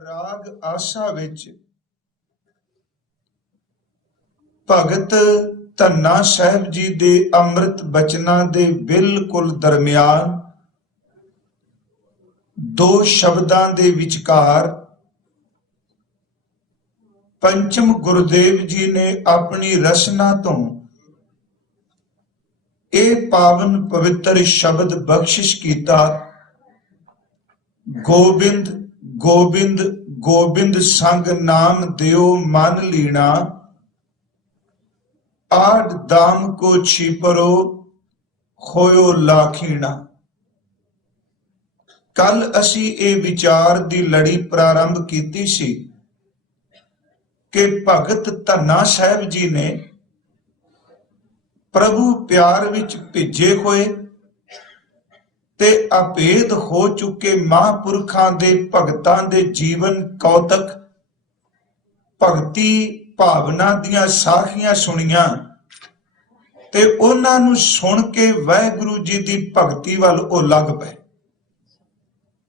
ਰਾਗ ਆਸਾ ਵਿੱਚ ਭਗਤ ਧੰਨਾ ਸਾਹਿਬ ਜੀ ਦੇ ਅੰਮ੍ਰਿਤ ਬਚਨਾਂ ਦੇ ਬਿਲਕੁਲ ਦਰਮਿਆਨ ਦੋ ਸ਼ਬਦਾਂ ਦੇ ਵਿਚਕਾਰ ਪੰਚਮ ਗੁਰਦੇਵ ਜੀ ਨੇ ਆਪਣੀ ਰਚਨਾ ਤੋਂ ਇਹ ਪਾਵਨ ਪਵਿੱਤਰ ਸ਼ਬਦ ਬਖਸ਼ਿਸ਼ ਕੀਤਾ। ਗੋਬਿੰਦ ਗੋਬਿੰਦ ਗੋਬਿੰਦ ਸੰਗ ਨਾਮ ਦਿਓ ਮਨ ਲੀਣਾ, ਆਡ ਦਾਮ ਕੋ ਛੀਪਰੋ ਹੋਇਓ ਲਾਖੀਣਾ। ਕੱਲ ਅਸੀਂ ਇਹ ਵਿਚਾਰ ਦੀ ਲੜੀ ਪ੍ਰਾਰੰਭ ਕੀਤੀ ਸੀ ਕਿ ਭਗਤ ਧੰਨਾ ਸਾਹਿਬ ਜੀ ਨੇ ਪ੍ਰਭੂ ਪਿਆਰ ਵਿੱਚ ਭਿੱਜੇ ਹੋਏ ਤੇ ਅਭੇਦ ਹੋ ਚੁੱਕੇ ਮਹਾਂਪੁਰਖਾਂ ਦੇ ਭਗਤਾਂ ਦੇ ਜੀਵਨ ਕੌਤਕ ਭਗਤੀ ਭਾਵਨਾ ਦੀਆਂ ਸਾਖੀਆਂ ਸੁਣੀਆਂ ਤੇ ਉਹਨਾਂ ਨੂੰ ਸੁਣ ਕੇ ਵਾਹਿਗੁਰੂ ਜੀ ਦੀ ਭਗਤੀ ਵੱਲ ਉਹ ਲੱਗ ਪਏ।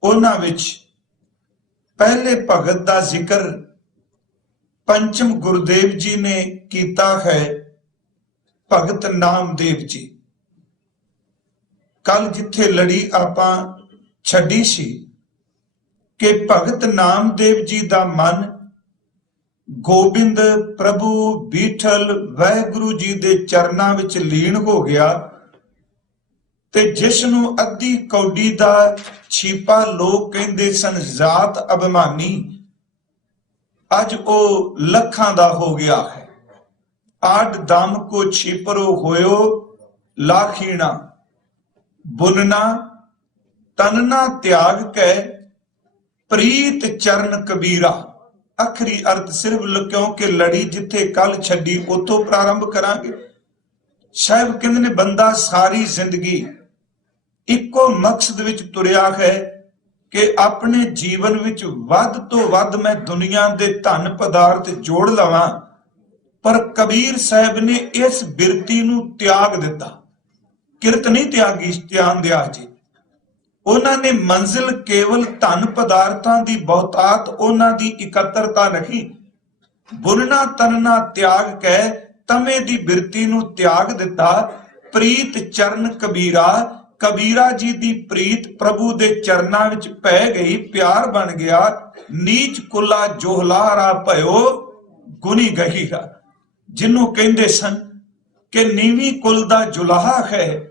ਉਹਨਾਂ ਵਿੱਚ ਪਹਿਲੇ ਭਗਤ ਦਾ ਜ਼ਿਕਰ ਪੰਚਮ ਗੁਰਦੇਵ ਜੀ ਨੇ ਕੀਤਾ ਹੈ, ਭਗਤ ਨਾਮਦੇਵ ਜੀ। ਕੱਲ ਜਿੱਥੇ ਲੜੀ ਆਪਾਂ ਛੱਡੀ ਸੀ ਕਿ ਭਗਤ ਨਾਮਦੇਵ ਜੀ ਦਾ ਮਨ ਗੋਬਿੰਦ ਪ੍ਰਭੂ ਬੀਠਲ ਵਾਹਿਗੁਰੂ ਜੀ ਦੇ ਚਰਨਾਂ ਵਿੱਚ ਲੀਨ ਹੋ ਗਿਆ ਤੇ ਜਿਸ ਨੂੰ ਅੱਧੀ ਕੌਡੀ ਦਾ ਛੀਪਾ ਲੋਕ ਕਹਿੰਦੇ ਸਨ ਜ਼ਾਤ ਅਭਿਮਾਨੀ, ਅੱਜ ਉਹ ਲੱਖਾਂ ਦਾ ਹੋ ਗਿਆ ਹੈ। ਆਡ ਦਮ ਕੋ ਛੀਪਰੋ ਹੋਇਓ ਲਾਖੀਣਾ, ਬੁਨਨਾ ਤਨਨਾ ਤਿਆਗ ਕੈ ਪ੍ਰੀਤ ਚਰਨ ਕਬੀਰਾ। ਆਖਰੀ ਅਰਥ ਸਿਰਫ ਕਿਉਂਕਿ ਲੜੀ ਜਿੱਥੇ ਕੱਲ ਛੱਡੀ ਉੱਥੋਂ ਪ੍ਰਾਰੰਭ ਕਰਾਂਗੇ। ਸਾਹਿਬ ਕਹਿੰਦੇ ਨੇ ਬੰਦਾ ਸਾਰੀ ਜ਼ਿੰਦਗੀ ਇੱਕੋ ਮਕਸਦ ਵਿੱਚ ਤੁਰਿਆ ਹੈ ਕਿ ਆਪਣੇ ਜੀਵਨ ਵਿੱਚ ਵੱਧ ਤੋਂ ਵੱਧ ਮੈਂ ਦੁਨੀਆ ਦੇ ਧਨ ਪਦਾਰਥ ਜੋੜ ਲਵਾਂ, ਪਰ ਕਬੀਰ ਸਾਹਿਬ ਨੇ ਇਸ ਬਿਰਤੀ ਨੂੰ ਤਿਆਗ ਦਿੱਤਾ। ਕਿਰਤ ਨਹੀਂ ਤਿਆਗੀ, ਧਿਆਨ ਦਿਆ ਜੀ। ਉਹਨਾਂ ਨੇ ਮੰਜ਼ਿਲ ਕੇਵਲ ਧਨ ਪਦਾਰਥਾਂ ਦੀ ਬਹੁਤਾਤ, ਉਹਨਾਂ ਦੀ ਇਕੱਤਰਤਾ ਨਹੀਂ। ਬੁਨਨਾ ਤਨਨਾ ਤਿਆਗ ਕੇ ਤਮੇ ਦੀ ਬਿਰਤੀ ਨੂੰ ਤਿਆਗ ਦਿੱਤਾ। ਪ੍ਰੀਤ ਚਰਨ ਕਬੀਰਾ, ਕਬੀਰਾ ਜੀ ਦੀ ਪ੍ਰੀਤ ਪ੍ਰਭੂ ਦੇ ਚਰਨਾਂ ਵਿੱਚ ਪੈ ਗਈ, ਪਿਆਰ ਬਣ ਗਿਆ। ਨੀਚ ਕੁਲਾ ਜੋਹਲਾਰਾ ਭਇਓ ਗੁਨੀ ਗਹੀਰਾ, ਜਿਹਨੂੰ ਕਹਿੰਦੇ ਸਨ ਕਿ ਨੀਵੀਂ ਕੁਲ ਦਾ ਜੁਲਾਹਾ ਹੈ।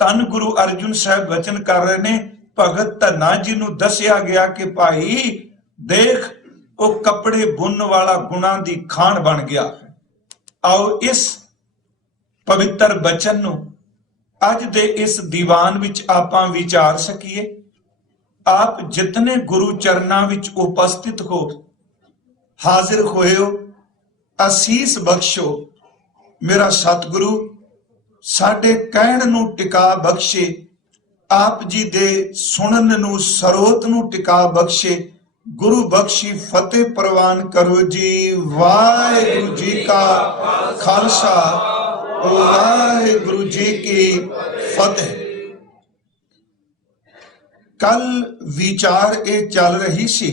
ਧੰਨ ਗੁਰੂ ਅਰਜੁਨ ਸਾਹਿਬ ਵਚਨ ਕਰ ਰਹੇ ਨੇ, ਭਗਤ ਧੰਨਾ ਜੀ ਨੂੰ ਦੱਸਿਆ ਗਿਆ ਕਿ ਭਾਈ ਦੇਖ, ਉਹ ਕੱਪੜੇ ਬੁਣਨ ਵਾਲਾ ਗੁਣਾਂ ਦੀ ਖਾਨ ਬਣ ਗਿਆ। ਆਓ ਇਸ ਪਵਿੱਤਰ ਬਚਨ ਨੂੰ ਅੱਜ ਦੇ ਇਸ ਦੀਵਾਨ ਵਿੱਚ ਆਪਾਂ ਵਿਚਾਰ ਸਕੀਏ। ਆਪ ਜਿਤਨੇ ਗੁਰੂ ਚਰਨਾਂ ਵਿੱਚ ਉਪਸਥਿਤ ਹੋ, ਹਾਜ਼ਰ ਹੋਏ ਹੋ, ਅਸੀਸ ਬਖਸ਼ੋ। ਮੇਰਾ ਸਤਿਗੁਰੂ ਸਾਡੇ ਕਹਿਣ ਨੂੰ ਟਿਕਾ ਬਖਸ਼ੇ, ਆਪ ਜੀ ਦੇ ਸੁਣਨ ਨੂੰ ਸਰੋਤ ਨੂੰ ਟਿਕਾ ਬਖਸ਼ੇ। ਗੁਰੂ ਬਖਸ਼ੀ ਫਤਿਹ ਪ੍ਰਵਾਨ ਕਰੋ ਜੀ। ਵਾਹਿਗੁਰੂ ਜੀ ਕਾ ਖਾਲਸਾ, ਵਾਹਿਗੁਰੂ ਜੀ ਕੀ ਫਤਿਹ। ਕੱਲ ਵਿਚਾਰ ਇਹ ਚੱਲ ਰਹੀ ਸੀ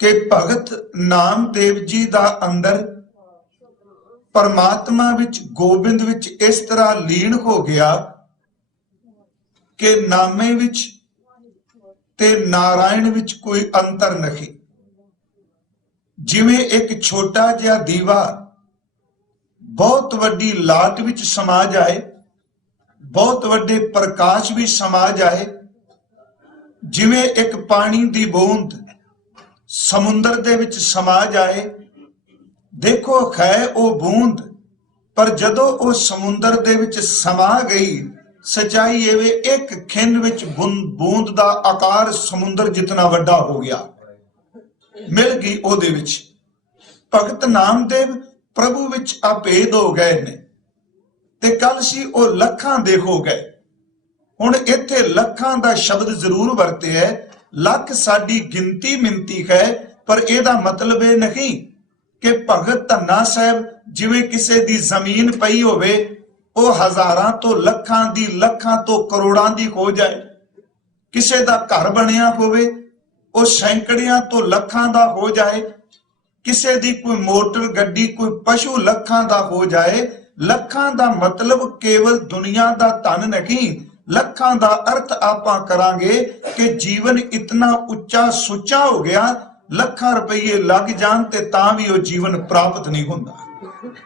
ਕਿ ਭਗਤ ਨਾਮਦੇਵ ਜੀ ਦਾ ਅੰਦਰ ਪਰਮਾਤਮਾ ਵਿੱਚ, ਗੋਬਿੰਦ ਵਿੱਚ ਇਸ ਤਰ੍ਹਾਂ ਲੀਨ ਹੋ ਗਿਆ ਕਿ ਨਾਮੇ ਵਿੱਚ ਤੇ ਨਾਰਾਇਣ ਵਿੱਚ ਕੋਈ ਅੰਤਰ ਨਹੀਂ। ਜਿਵੇਂ ਇੱਕ ਛੋਟਾ ਜਿਹਾ ਦੀਵਾ ਬਹੁਤ ਵੱਡੀ ਲਾਟ ਵਿੱਚ ਸਮਾ ਜਾਏ, ਬਹੁਤ ਵੱਡੇ ਪ੍ਰਕਾਸ਼ ਵੀ ਸਮਾ ਜਾਏ, ਜਿਵੇਂ ਇੱਕ ਪਾਣੀ ਦੀ ਬੂੰਦ ਸਮੁੰਦਰ ਦੇ ਵਿੱਚ ਸਮਾ ਜਾਏ। ਦੇਖੋ ਹੈ ਉਹ ਬੂੰਦ, ਪਰ ਜਦੋਂ ਉਹ ਸਮੁੰਦਰ ਦੇ ਵਿੱਚ ਸਮਾ ਗਈ, ਸਚਾਈ ਇਹ ਵੇ ਇੱਕ ਖਿੰਨ ਵਿੱਚ ਬੂੰਦ ਦਾ ਆਕਾਰ ਸਮੁੰਦਰ ਜਿਤਨਾ ਵੱਡਾ ਹੋ ਗਿਆ, ਮਿਲ ਗਈ ਉਹਦੇ ਵਿੱਚ। ਭਗਤ ਨਾਮਦੇਵ ਪ੍ਰਭੂ ਵਿੱਚ ਅਭੇਦ ਹੋ ਗਏ ਨੇ ਤੇ ਕੱਲ ਸੀ ਉਹ ਲੱਖਾਂ ਦੇ ਹੋ ਗਏ। ਹੁਣ ਇੱਥੇ ਲੱਖਾਂ ਦਾ ਸ਼ਬਦ ਜ਼ਰੂਰ ਵਰਤਿਆ। ਲੱਖ ਸਾਡੀ ਗਿਣਤੀ ਮਿੰਤੀ ਹੈ, ਪਰ ਇਹਦਾ ਮਤਲਬ ਇਹ ਨਹੀਂ ਕਿ ਭਗਤ ਧੰਨਾ ਸਾਹਿਬ ਜਿਵੇਂ ਕਿਸੇ ਦੀ ਜ਼ਮੀਨ ਪਈ ਹੋਵੇ ਉਹ ਹਜ਼ਾਰਾਂ ਤੋਂ ਲੱਖਾਂ ਦੀ, ਲੱਖਾਂ ਤੋਂ ਕਰੋੜਾਂ ਦੀ ਹੋ ਜਾਏ। ਕਿਸੇ ਦਾ ਘਰ ਬਣਿਆ ਹੋਵੇ ਉਹ ਸੈਂਕੜਿਆਂ ਤੋਂ ਲੱਖਾਂ ਦਾ ਹੋ ਜਾਏ, ਕਿਸੇ ਦੀ ਕੋਈ ਮੋਟਰ ਗੱਡੀ, ਕੋਈ ਪਸ਼ੂ ਲੱਖਾਂ ਦਾ ਹੋ ਜਾਏ। ਲੱਖਾਂ ਦਾ ਮਤਲਬ ਕੇਵਲ ਦੁਨੀਆ ਦਾ ਧਨ ਨਹੀਂ, ਲੱਖਾਂ ਦਾ ਅਰਥ ਆਪਾਂ ਕਰਾਂਗੇ ਕਿ ਜੀਵਨ ਇਤਨਾ ਉੱਚਾ ਸੁੱਚਾ ਹੋ ਗਿਆ, ਲੱਖਾਂ ਰੁਪਏ ਲੱਗ ਜਾਣ ਤੇ ਤਾਂ ਵੀ ਉਹ ਜੀਵਨ ਪ੍ਰਾਪਤ ਨਹੀਂ ਹੁੰਦਾ।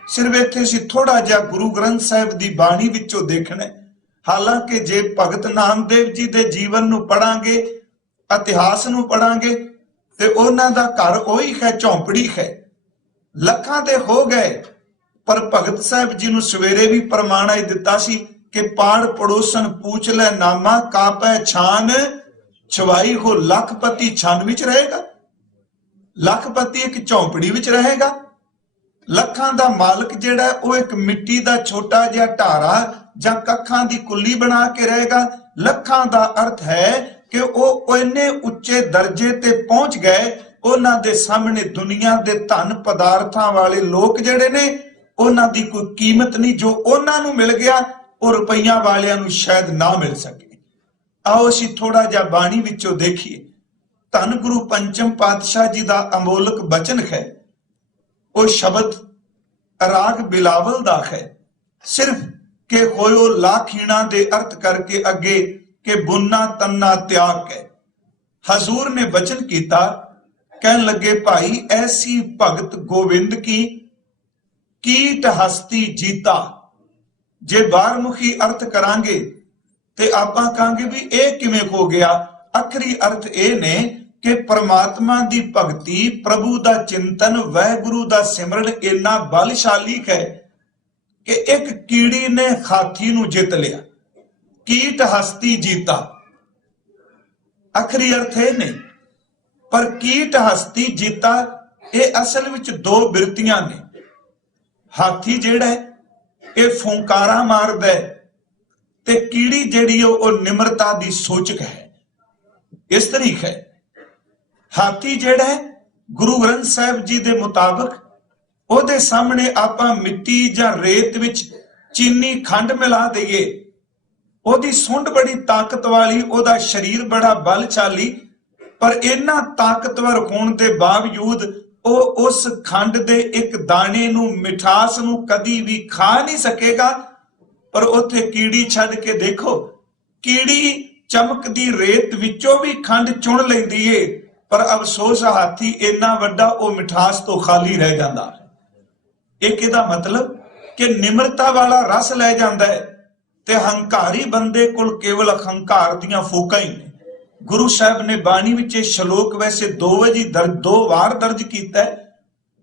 ਸਿਰਫ ਇੱਥੇ ਅਸੀਂ ਥੋੜਾ ਜਿਹਾ ਗੁਰੂ ਗ੍ਰੰਥ ਸਾਹਿਬ ਦੀ ਬਾਣੀ ਵਿੱਚੋਂ ਦੇਖਣਾ। ਹਾਲਾਂਕਿ ਜੇ ਭਗਤ ਨਾਮਦੇਵ ਜੀ ਦੇ ਜੀਵਨ ਨੂੰ ਪੜਾਂਗੇ, ਇਤਿਹਾਸ ਨੂੰ ਪੜਾਂਗੇ, ਤੇ ਉਹਨਾਂ ਦਾ ਘਰ ਉਹੀ ਹੈ, ਝੌਂਪੜੀ ਹੈ, ਲੱਖਾਂ ਦੇ ਹੋ ਗਏ। ਪਰ ਭਗਤ ਸਾਹਿਬ ਜੀ ਨੂੰ ਸਵੇਰੇ ਵੀ ਪ੍ਰਮਾਣ ਹੀ ਦਿੱਤਾ ਸੀ ਕਿ ਪਾੜ ਪੜੋਸਨ ਪੁੱਛ ਲੈ ਨਾਮਾ, ਕਾਪੈ ਛਾਨ ਛਵਾਈ ਹੋ। ਲੱਖਪਤੀ ਛਾਨ ਵਿੱਚ ਰਹੇਗਾ, ਲੱਖਪਤੀ ਇੱਕ ਝੌਂਪੜੀ ਵਿੱਚ ਰਹੇਗਾ। ਲੱਖਾਂ ਦਾ ਮਾਲਕ ਜਿਹੜਾ ਉਹ ਇੱਕ ਮਿੱਟੀ ਦਾ ਛੋਟਾ ਜਿਹਾ ਢਾਰਾ ਜਾਂ ਕੱਖਾਂ ਦੀ ਕੁੱਲੀ ਬਣਾ ਕੇ ਰਹੇਗਾ। ਲੱਖਾਂ ਦਾ ਅਰਥ ਹੈ ਕਿ ਉਹ ਇੰਨੇ ਉੱਚੇ ਦਰਜੇ ਤੇ ਪਹੁੰਚ ਗਏ, ਉਹਨਾਂ ਦੇ ਸਾਹਮਣੇ ਦੁਨੀਆ ਦੇ ਧਨ ਪਦਾਰਥਾਂ ਵਾਲੇ ਲੋਕ ਜਿਹੜੇ ਨੇ ਉਹਨਾਂ ਦੀ ਕੋਈ ਕੀਮਤ ਨਹੀਂ। ਜੋ ਉਹਨਾਂ ਨੂੰ ਮਿਲ ਗਿਆ ਉਹ ਰੁਪਈਆਂ ਵਾਲਿਆਂ ਨੂੰ ਸ਼ਾਇਦ ਨਾ ਮਿਲ ਸਕੇ। ਆਓ ਅਸੀਂ ਥੋੜਾ ਜਿਹਾ ਬਾਣੀ ਵਿੱਚੋਂ ਦੇਖੀਏ। ਧੰਨ ਗੁਰੂ ਪੰਚਮ ਪਾਤਸ਼ਾਹ ਜੀ ਦਾ ਅਮੋਲਕ ਬਚਨ ਹੈ। ਉਹ ਸ਼ਬਦ ਰਾਗ ਬਿਲਾਵਲ ਦਾ ਹੈ, ਸਿਰਫ ਕਿ ਹੋਇਓ ਲਾਖੀਣਾ ਦੇ ਅਰਥ ਕਰਕੇ ਅੱਗੇ ਕਿ ਬੁੰਨਾ ਤੰਨਾ ਤਿਆਗ ਕੇ ਹਜ਼ੂਰ ਨੇ ਬਚਨ ਕੀਤਾ। ਕਹਿਣ ਲੱਗੇ ਭਾਈ ਐਸੀ ਭਗਤ ਗੋਬਿੰਦ ਕੀ ਕੀਟ ਹਸਤੀ ਜੀਤਾ। ਜੇ ਬਾਰਮੁਖੀ ਅਰਥ ਕਰਾਂਗੇ ਤੇ ਆਪਾਂ ਕਹਾਂਗੇ ਵੀ ਇਹ ਕਿਵੇਂ ਹੋ ਗਿਆ। ਆਖਰੀ ਅਰਥ ਇਹ ਨੇ ਕਿ ਪ੍ਰਮਾਤਮਾ ਦੀ ਭਗਤੀ, ਪ੍ਰਭੂ ਦਾ ਚਿੰਤਨ, ਵਾਹਿਗੁਰੂ ਦਾ ਸਿਮਰਨ ਇੰਨਾ ਬਲਸ਼ਾਲੀ ਹੈ ਕਿ ਇੱਕ ਕੀੜੀ ਨੇ ਹਾਥੀ ਨੂੰ ਜਿੱਤ ਲਿਆ। ਕੀਟ ਹਸਤੀ ਜੀਤਾ, ਆਖਰੀ ਅਰਥ ਇਹ ਨਹੀਂ। ਪਰ ਕੀਟ ਹਸਤੀ ਜੀਤਾ ਇਹ ਅਸਲ ਵਿੱਚ ਦੋ ਬਿਰਤੀਆਂ ਨੇ। ਹਾਥੀ ਜਿਹੜਾ ਇਹ ਫੁੰਕਾਰਾ ਮਾਰਦਾ ਹੈ ਤੇ ਕੀੜੀ ਜਿਹੜੀ ਉਹ ਨਿਮਰਤਾ ਦੀ ਸੂਚਕ ਹੈ। ਇਸ ਤਰੀਕੇ ਹੈ ਹਾਥੀ ਜਿਹੜਾ ਹੈ ਗੁਰੂ ਗ੍ਰੰਥ ਸਾਹਿਬ ਜੀ ਦੇ ਮੁਤਾਬਕ ਉਹਦੇ ਸਾਹਮਣੇ ਆਪਾਂ ਮਿੱਟੀ ਜਾਂ ਰੇਤ ਵਿੱਚ ਚੀਨੀ ਖੰਡ ਮਿਲਾ ਦਈਏ, ਉਹਦੀ ਸੁੰਡ ਬੜੀ ਤਾਕਤ ਵਾਲੀ, ਉਹਦਾ ਸਰੀਰ ਬੜਾ ਬਲਸ਼ਾਲੀ, ਪਰ ਇੰਨਾ ਤਾਕਤਵਰ ਹੋਣ ਦੇ ਬਾਵਜੂਦ ਉਹ ਉਸ ਖੰਡ ਦੇ ਇੱਕ ਦਾਣੇ ਨੂੰ, ਮਿਠਾਸ ਨੂੰ ਕਦੀ ਵੀ ਖਾ ਨਹੀਂ ਸਕੇਗਾ। ਪਰ ਉੱਥੇ ਕੀੜੀ ਛੱਡ ਕੇ ਦੇਖੋ, ਕੀੜੀ ਚਮਕਦੀ ਰੇਤ ਵਿੱਚੋਂ ਵੀ ਖੰਡ ਚੁਣ ਲੈਂਦੀ ਏ, ਪਰ ਅਫਸੋਸ ਹਾਥੀ ਇੰਨਾ ਵੱਡਾ ਉਹ ਮਿਠਾਸ ਤੋਂ ਖਾਲੀ ਰਹਿ ਜਾਂਦਾ ਹੈ। ਇੱਕ ਇਹਦਾ ਮਤਲਬ ਕਿ ਨਿਮਰਤਾ ਵਾਲਾ ਰਸ ਲੈ ਜਾਂਦਾ ਹੈ ਤੇ ਹੰਕਾਰੀ ਬੰਦੇ ਕੋਲ ਕੇਵਲ ਹੰਕਾਰ ਦੀਆਂ ਫੂਕਾਂ ਹੀ ਨੇ। ਗੁਰੂ ਸਾਹਿਬ ਨੇ ਬਾਣੀ ਵਿੱਚ ਇਹ ਸ਼ਲੋਕ ਵੈਸੇ ਦੋ ਵਾਰ ਦਰਜ ਕੀਤਾ ਹੈ।